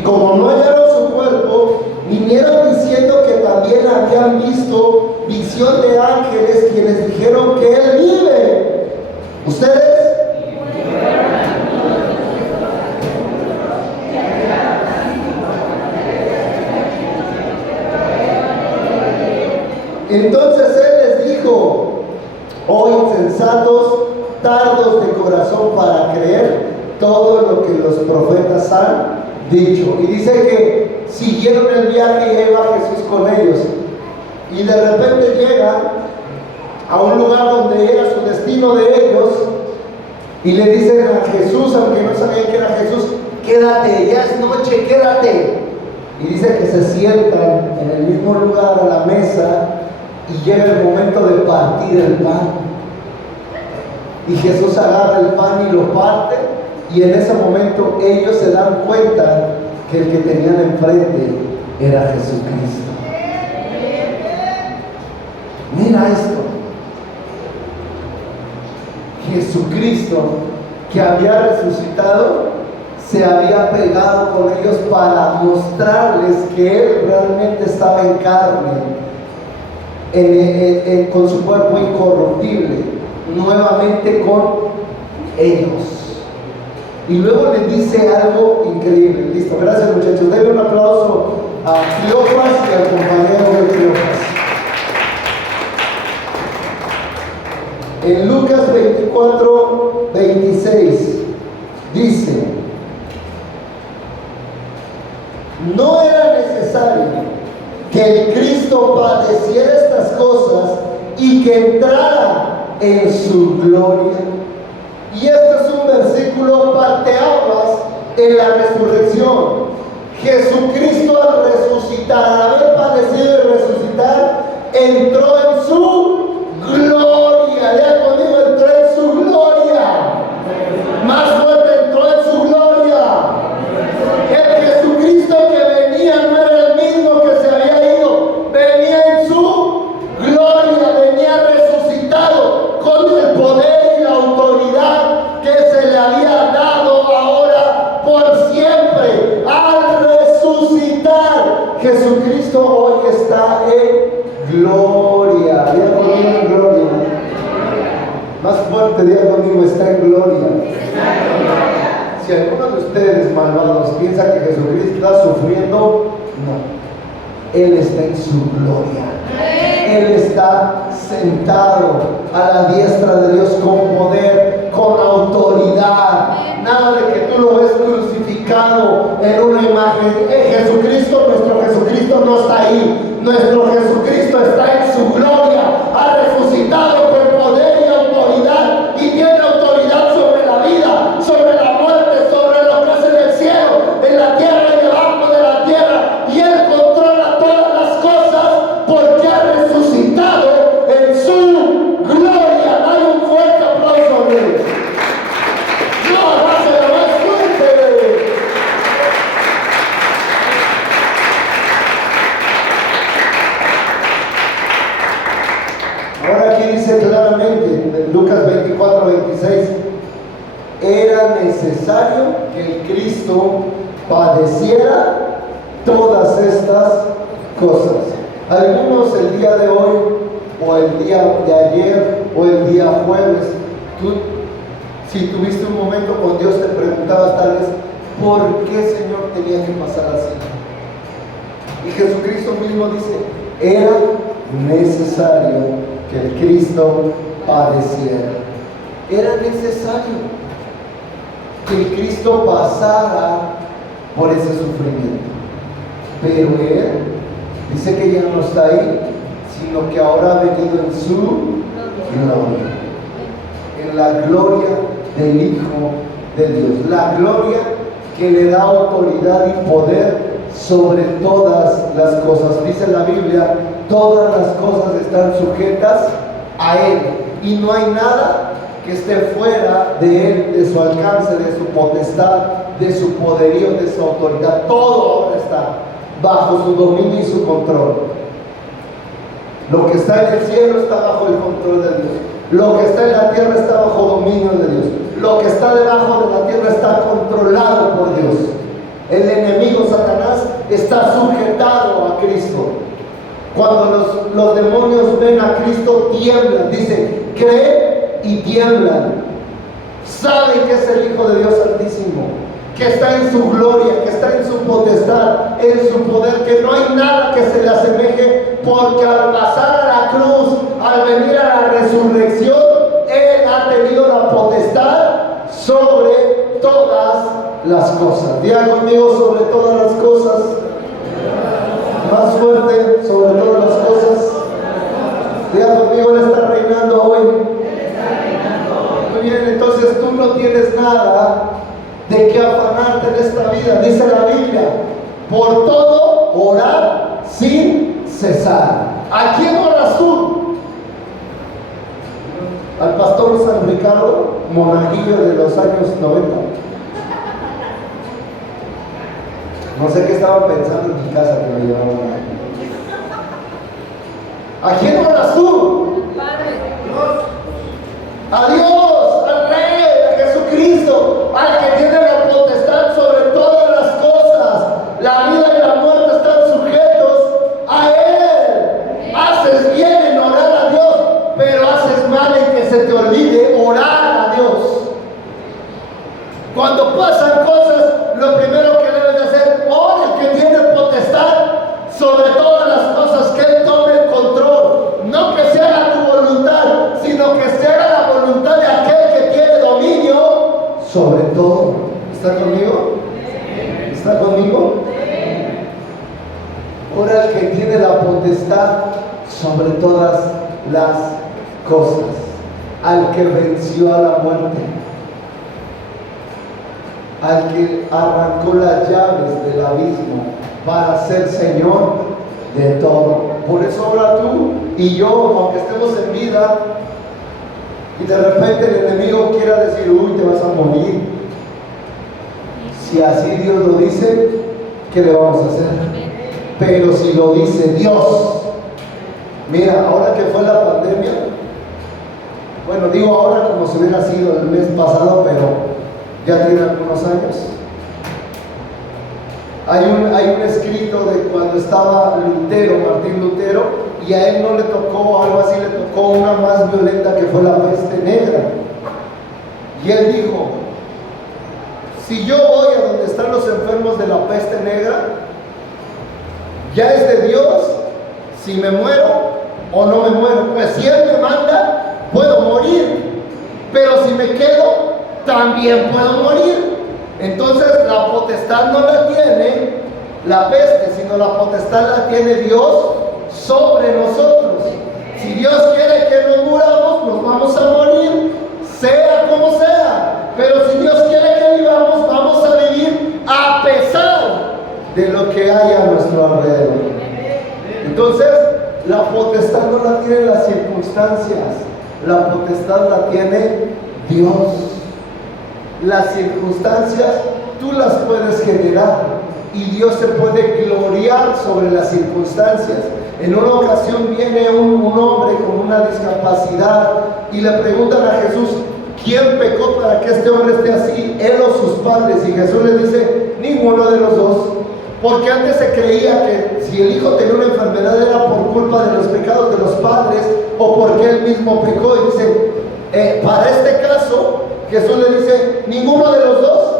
como no hallaron su cuerpo, vinieron diciendo que también habían visto visión de ángeles quienes dijeron que él vive. ¿Ustedes? Entonces él les dijo: oh insensatos, tardos de corazón para creer todo lo que los profetas han dicho. Y dice que siguieron el viaje y iba Jesús con ellos. Y de repente llegan a un lugar donde era su destino de ellos y le dicen a Jesús, aunque no sabían que era Jesús: quédate, ya es noche, quédate. Y dice que se sientan en el mismo lugar a la mesa y llega el momento de partir el pan. Y Jesús agarra el pan y lo parte, y en ese momento ellos se dan cuenta que el que tenían enfrente era Jesucristo. Mira esto. Jesucristo, que había resucitado, se había pegado con ellos para mostrarles que Él realmente estaba en carne, con su cuerpo incorruptible, nuevamente con ellos. Y luego les dice algo increíble. Listo, gracias muchachos. Denle un aplauso a Cleofas y al compañero de Cleofas. En Lucas 24, 26 dice: no era necesario que el Cristo padeciera estas cosas y que entrara en su gloria. Y este es un versículo parteaguas en la resurrección. Jesucristo, al resucitar, al haber padecido y resucitar, entró en su gloria. Lea conmigo: entró en su gloria. Más fuerte: entró en su gloria. El Jesucristo que venía no era el mismo que se había ido, venía en su gloria, venía resucitado con el poder y la autoridad que se le había dado ahora por siempre. Al resucitar, Jesucristo hoy está en gloria. Diga conmigo: en gloria. Más fuerte, diga conmigo: está en gloria. Si alguno de ustedes malvados piensa que Jesucristo está sufriendo, no. Él está en su gloria. Él está sentado a la diestra de Dios con poder, con autoridad. Nada de que tú lo ves crucificado en una imagen. Jesucristo, nuestro Jesucristo no está ahí. Nuestro Jesucristo está en su gloria. Ha resucitado con poder y autoridad, y tiene autoridad sobre la vida, sobre la muerte, sobre lo que es en el cielo, en la tierra y debajo de la tierra. Y Él controla todas las cosas porque ha resucitado en su gloria. Dale un fuerte aplauso a Dios. No, dáselo más fuerte. Ahora aquí dice claramente en Lucas 24, 26: era necesario que el Cristo padeciera todas estas cosas. Algunos el día de hoy, o el día de ayer, o el día jueves, tú, si tuviste un momento con Dios, te preguntabas tal vez: ¿por qué, Señor, tenía que pasar así? Y Jesucristo mismo dice: era necesario que el Cristo padeciera. Era necesario que el Cristo pasara por ese sufrimiento. Pero Él dice que ya no está ahí, sino que ahora ha venido en su gloria, en la gloria del Hijo de Dios, la gloria que le da autoridad y poder sobre todas las cosas. Dice la Biblia: todas las cosas están sujetas a Él, y no hay nada que esté fuera de Él, de su alcance, de su potestad, de su poderío, de su autoridad. Todo ahora está bajo su dominio y su control. Lo que está en el cielo está bajo el control de Dios. Lo que está en la tierra está bajo dominio de Dios. Lo que está debajo de la tierra está controlado por Dios. El enemigo, Satanás, está sujetado a Cristo. Cuando los demonios ven a Cristo, tiemblan. Dice, creen y tiemblan. Saben que es el Hijo de Dios Altísimo, que está en su gloria, que está en su potestad, en su poder, que no hay nada que se le asemeje, porque al pasar a la cruz, al venir a la resurrección, Él ha tenido la potestad sobre todas las cosas. Diga conmigo, sobre todas las cosas. Más fuerte, sobre todas las cosas. Diga conmigo, Él está reinando hoy. Muy bien, entonces tú no tienes nada de qué afanarte en esta vida. Dice la Biblia, por todo orar sin cesar. ¿A quién oras tú? Al pastor San Ricardo, monaguillo de los años 90. No sé qué estaban pensando en mi casa que me llevaron ahí. ¿A quién oras tú? A Dios, al Rey, a Jesucristo, al que tiene la potestad sobre todas las cosas. La vida y la muerte están sujetos a Él. Haces bien en orar a Dios, pero haces mal en que se te olvide orar a Dios. Cuando pasan cosas, lo primero que debes de hacer, ora el que tiene potestad sobre todas las cosas, que Él tome el control. No que se haga tu voluntad, sino que se haga la voluntad de aquel que tiene dominio sobre todo. ¿Está conmigo? ¿Está conmigo? Ora el que tiene la potestad sobre todas las cosas, al que venció a la muerte, al que arrancó las llaves del abismo para ser Señor de todo. Por eso ora tú y yo, aunque estemos en vida y de repente el enemigo quiera decir, uy, te vas a morir. Si así Dios lo dice, ¿qué le vamos a hacer? Pero si lo dice Dios, mira, ahora que fue la pandemia, bueno, digo ahora como si hubiera sido el mes pasado, pero ya tiene algunos años. Hay un escrito de cuando estaba Lutero, Martín Lutero, y a él no le tocó algo así, le tocó una más violenta que fue la peste negra. Y él dijo, si yo voy a donde están los enfermos de la peste negra, ya es de Dios si me muero o no me muero. Pues si Él me manda, puedo morir, pero si me quedo, también puedo morir. Entonces la potestad no la tiene la peste, sino la potestad la tiene Dios sobre nosotros. Si Dios quiere que nos muramos, nos vamos a morir, sea como sea. Pero si Dios quiere que vivamos, vamos a vivir a pesar de lo que hay a nuestro alrededor. Entonces, la potestad no la tienen las circunstancias, la potestad la tiene Dios. Las circunstancias tú las puedes generar y Dios se puede gloriar sobre las circunstancias. En una ocasión viene un hombre con una discapacidad y le preguntan a Jesús, ¿quién pecó para que este hombre esté así, él o sus padres? Y Jesús le dice, ninguno de los dos. Porque antes se creía que si el hijo tenía una enfermedad era por culpa de los pecados de los padres o porque él mismo pecó. Y dice, para este caso, Jesús le dice, ninguno de los dos,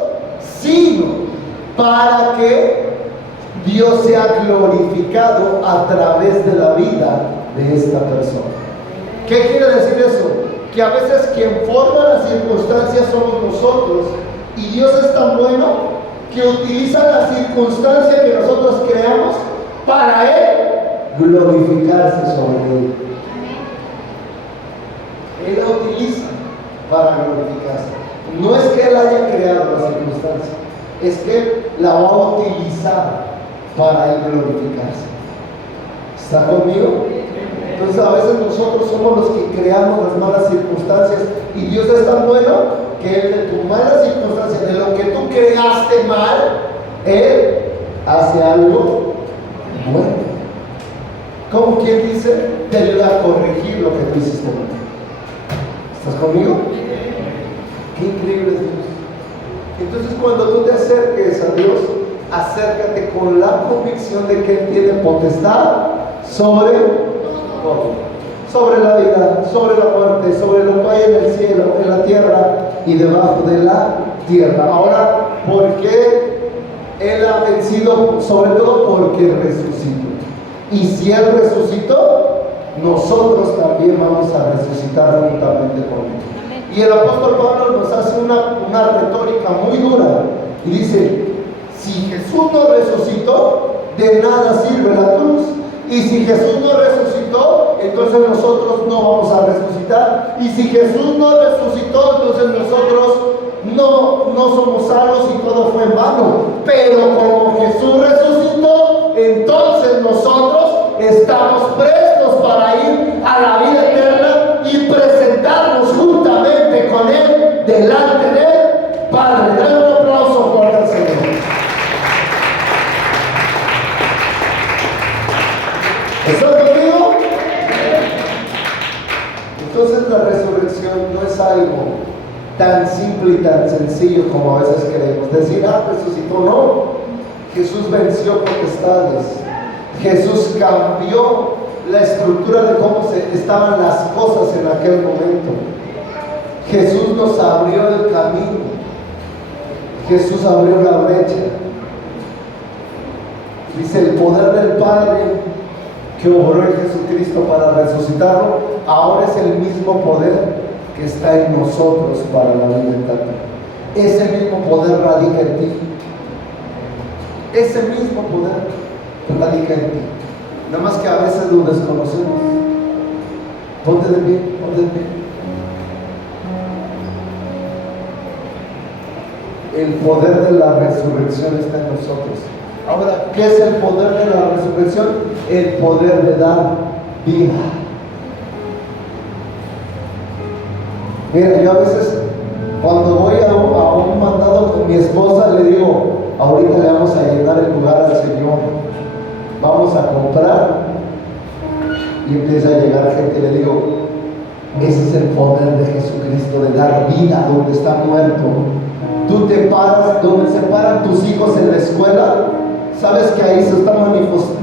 sino para que Dios sea glorificado a través de la vida de esta persona. ¿Qué quiere decir eso? Que a veces quien forma las circunstancias somos nosotros, y Dios es tan bueno que utiliza la circunstancia que nosotros creamos para Él glorificarse sobre Él. Él la utiliza para glorificarse. No es que Él haya creado la circunstancia, es que Él la va a utilizar para Él glorificarse. ¿Está conmigo? Entonces a veces nosotros somos los que creamos las malas circunstancias, y Dios es tan bueno que Él de tu mala circunstancia, de lo que tú creaste mal, Él hace algo bueno. Como quien dice, te ayuda a corregir lo que tú hiciste mal. ¿Estás conmigo? Qué increíble es Dios. Entonces cuando tú te acerques a Dios, acércate con la convicción de que Él tiene potestad sobre todo. Sobre la vida, sobre la muerte, sobre lo que hay en el cielo, en la tierra y debajo de la tierra. Ahora, ¿por qué Él ha vencido? Sobre todo porque resucitó. Y si Él resucitó, nosotros también vamos a resucitar juntamente con Él. Y el apóstol Pablo nos hace una retórica muy dura y dice: si Jesús no resucitó, de nada sirve la cruz. Y si Jesús no resucitó, entonces nosotros no vamos a resucitar. Y si Jesús no resucitó, entonces nosotros no somos salvos y todo fue en vano. Pero como Jesús resucitó, entonces nosotros estamos prestos para ir a la vida eterna y presentarnos juntamente con Él delante del Padre. Dale un aplauso fuerte al Señor. ¿Estás conmigo? Entonces la resurrección no es algo tan simple y tan sencillo como a veces queremos decir: resucitó. No, Jesús venció potestades. Jesús cambió la estructura de cómo estaban las cosas en aquel momento. Jesús nos abrió el camino. Jesús abrió la brecha. Dice: el poder del Padre que obró en Jesucristo para resucitarlo, ahora es el mismo poder que está en nosotros para la vida eterna. Ese mismo poder radica en ti. Ese mismo poder radica en ti. Nada más que a veces lo desconocemos. Ponte de pie, ponte de pie. El poder de la resurrección está en nosotros. Ahora, ¿qué es el poder de la resurrección? El poder de dar vida. Mira, yo a veces cuando voy a un mandado con mi esposa le digo: ahorita le vamos a llenar el lugar al Señor, vamos a comprar. Y empieza a llegar gente y le digo: ese es el poder de Jesucristo, de dar vida donde está muerto. Tú te paras donde se paran tus hijos en la escuela. ¿Sabes que ahí se está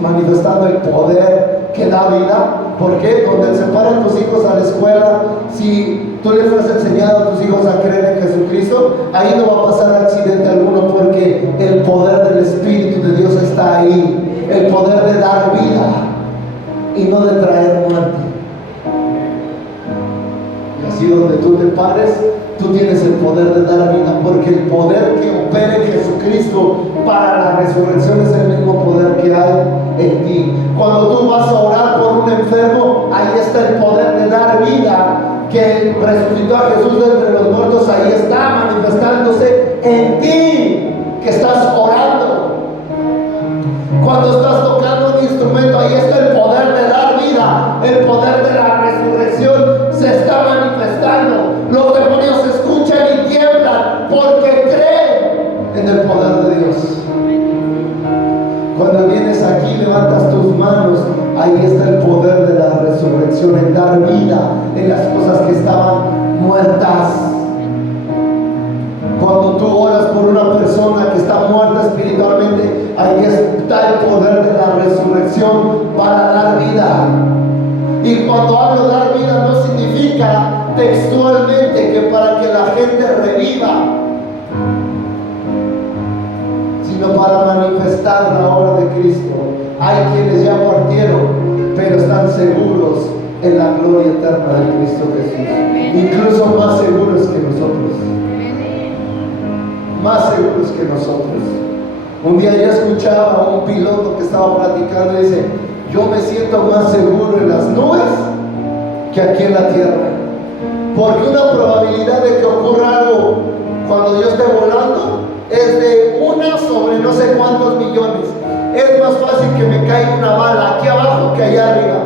manifestando el poder que da vida? ¿Por qué? Donde se paran tus hijos a la escuela, si tú les has enseñado a tus hijos a creer en Jesucristo, ahí no va a pasar accidente alguno, porque el poder del Espíritu de Dios está ahí. El poder de dar vida y no de traer muerte. Y así donde tú te pares, tú tienes el poder de dar vida, porque el poder que opera en Jesucristo para la resurrección es el mismo poder que hay en ti. Cuando tú vas a orar por un enfermo, ahí está el poder de dar vida, que resucitó a Jesús de entre los muertos. Ahí está manifestándose en ti, que estás orando. Cuando estás tocando un instrumento, ahí está el poder de dar vida. El poder de la resurrección se está manifestando. Los demonios escuchan y tiemblan porque creen en el poder de Dios. Cuando vienes aquí, levantas tus manos, ahí está el poder de la resurrección, en dar vida en las cosas que estaban muertas. Cuando tú oras por una persona que está muerta espiritualmente, ahí está el poder de la resurrección para dar vida. Y cuando hablo de dar vida, no significa textualmente que para que la gente reviva, sino para manifestar la obra de Cristo. Hay quienes ya partieron, pero están seguros en la gloria eterna de Cristo Jesús. Incluso más seguros que nosotros. Más seguros que nosotros. Un día yo escuchaba a un piloto que estaba platicando y dice: yo me siento más seguro en las nubes que aquí en la tierra, porque una probabilidad de que ocurra algo cuando yo esté volando es de 1 sobre no sé cuántos millones. Es más fácil que me caiga una bala aquí abajo que allá arriba.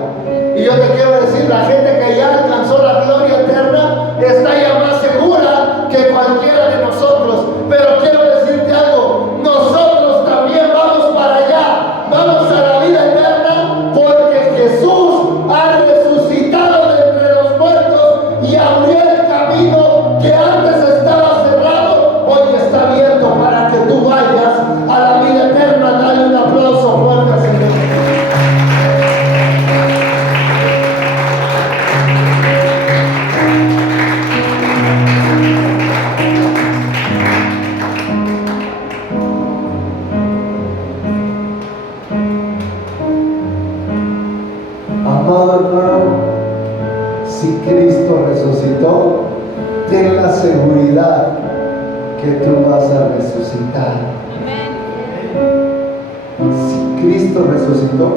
Y yo te quiero decir, la gente que ya alcanzó la gloria eterna está ya más segura que cualquiera de nosotros. Pero quiero decirte algo: nosotros también vamos para allá, vamos a la vida eterna, porque Jesús ha resucitado de entre los muertos y abrió el camino que antes estaba cerrado, hoy está abierto para que tú vayas a la vida eterna. que tú vas a resucitar. Amén. Si Cristo resucitó,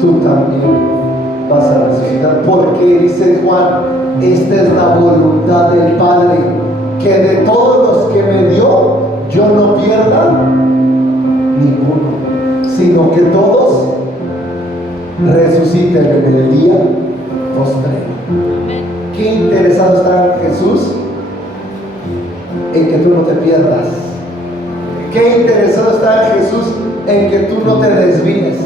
tú también vas a resucitar, porque dice Juan, esta es la voluntad del Padre, que de todos los que me dio, yo no pierda ninguno, sino que todos resuciten en el día postrero. Amén. Qué interesado está Jesús en que tú no te pierdas. Qué interesado está Jesús en que tú no te desvíes.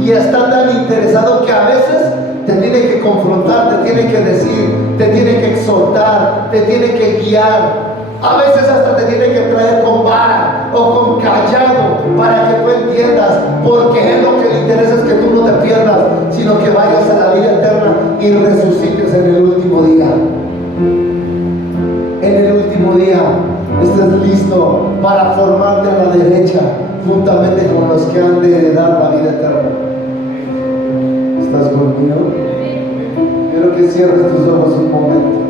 Y está tan interesado que a veces te tiene que confrontar, te tiene que decir, te tiene que exhortar, te tiene que guiar. A veces hasta te tiene que traer con vara o con callado para que tú entiendas, porque él lo que le interesa es que tú no te pierdas, sino que vayas a la vida eterna y resucites en el último día. En el último día estés listo para formarte a la derecha juntamente con los que han de heredar la vida eterna. ¿Estás conmigo? Quiero que cierres tus ojos un momento.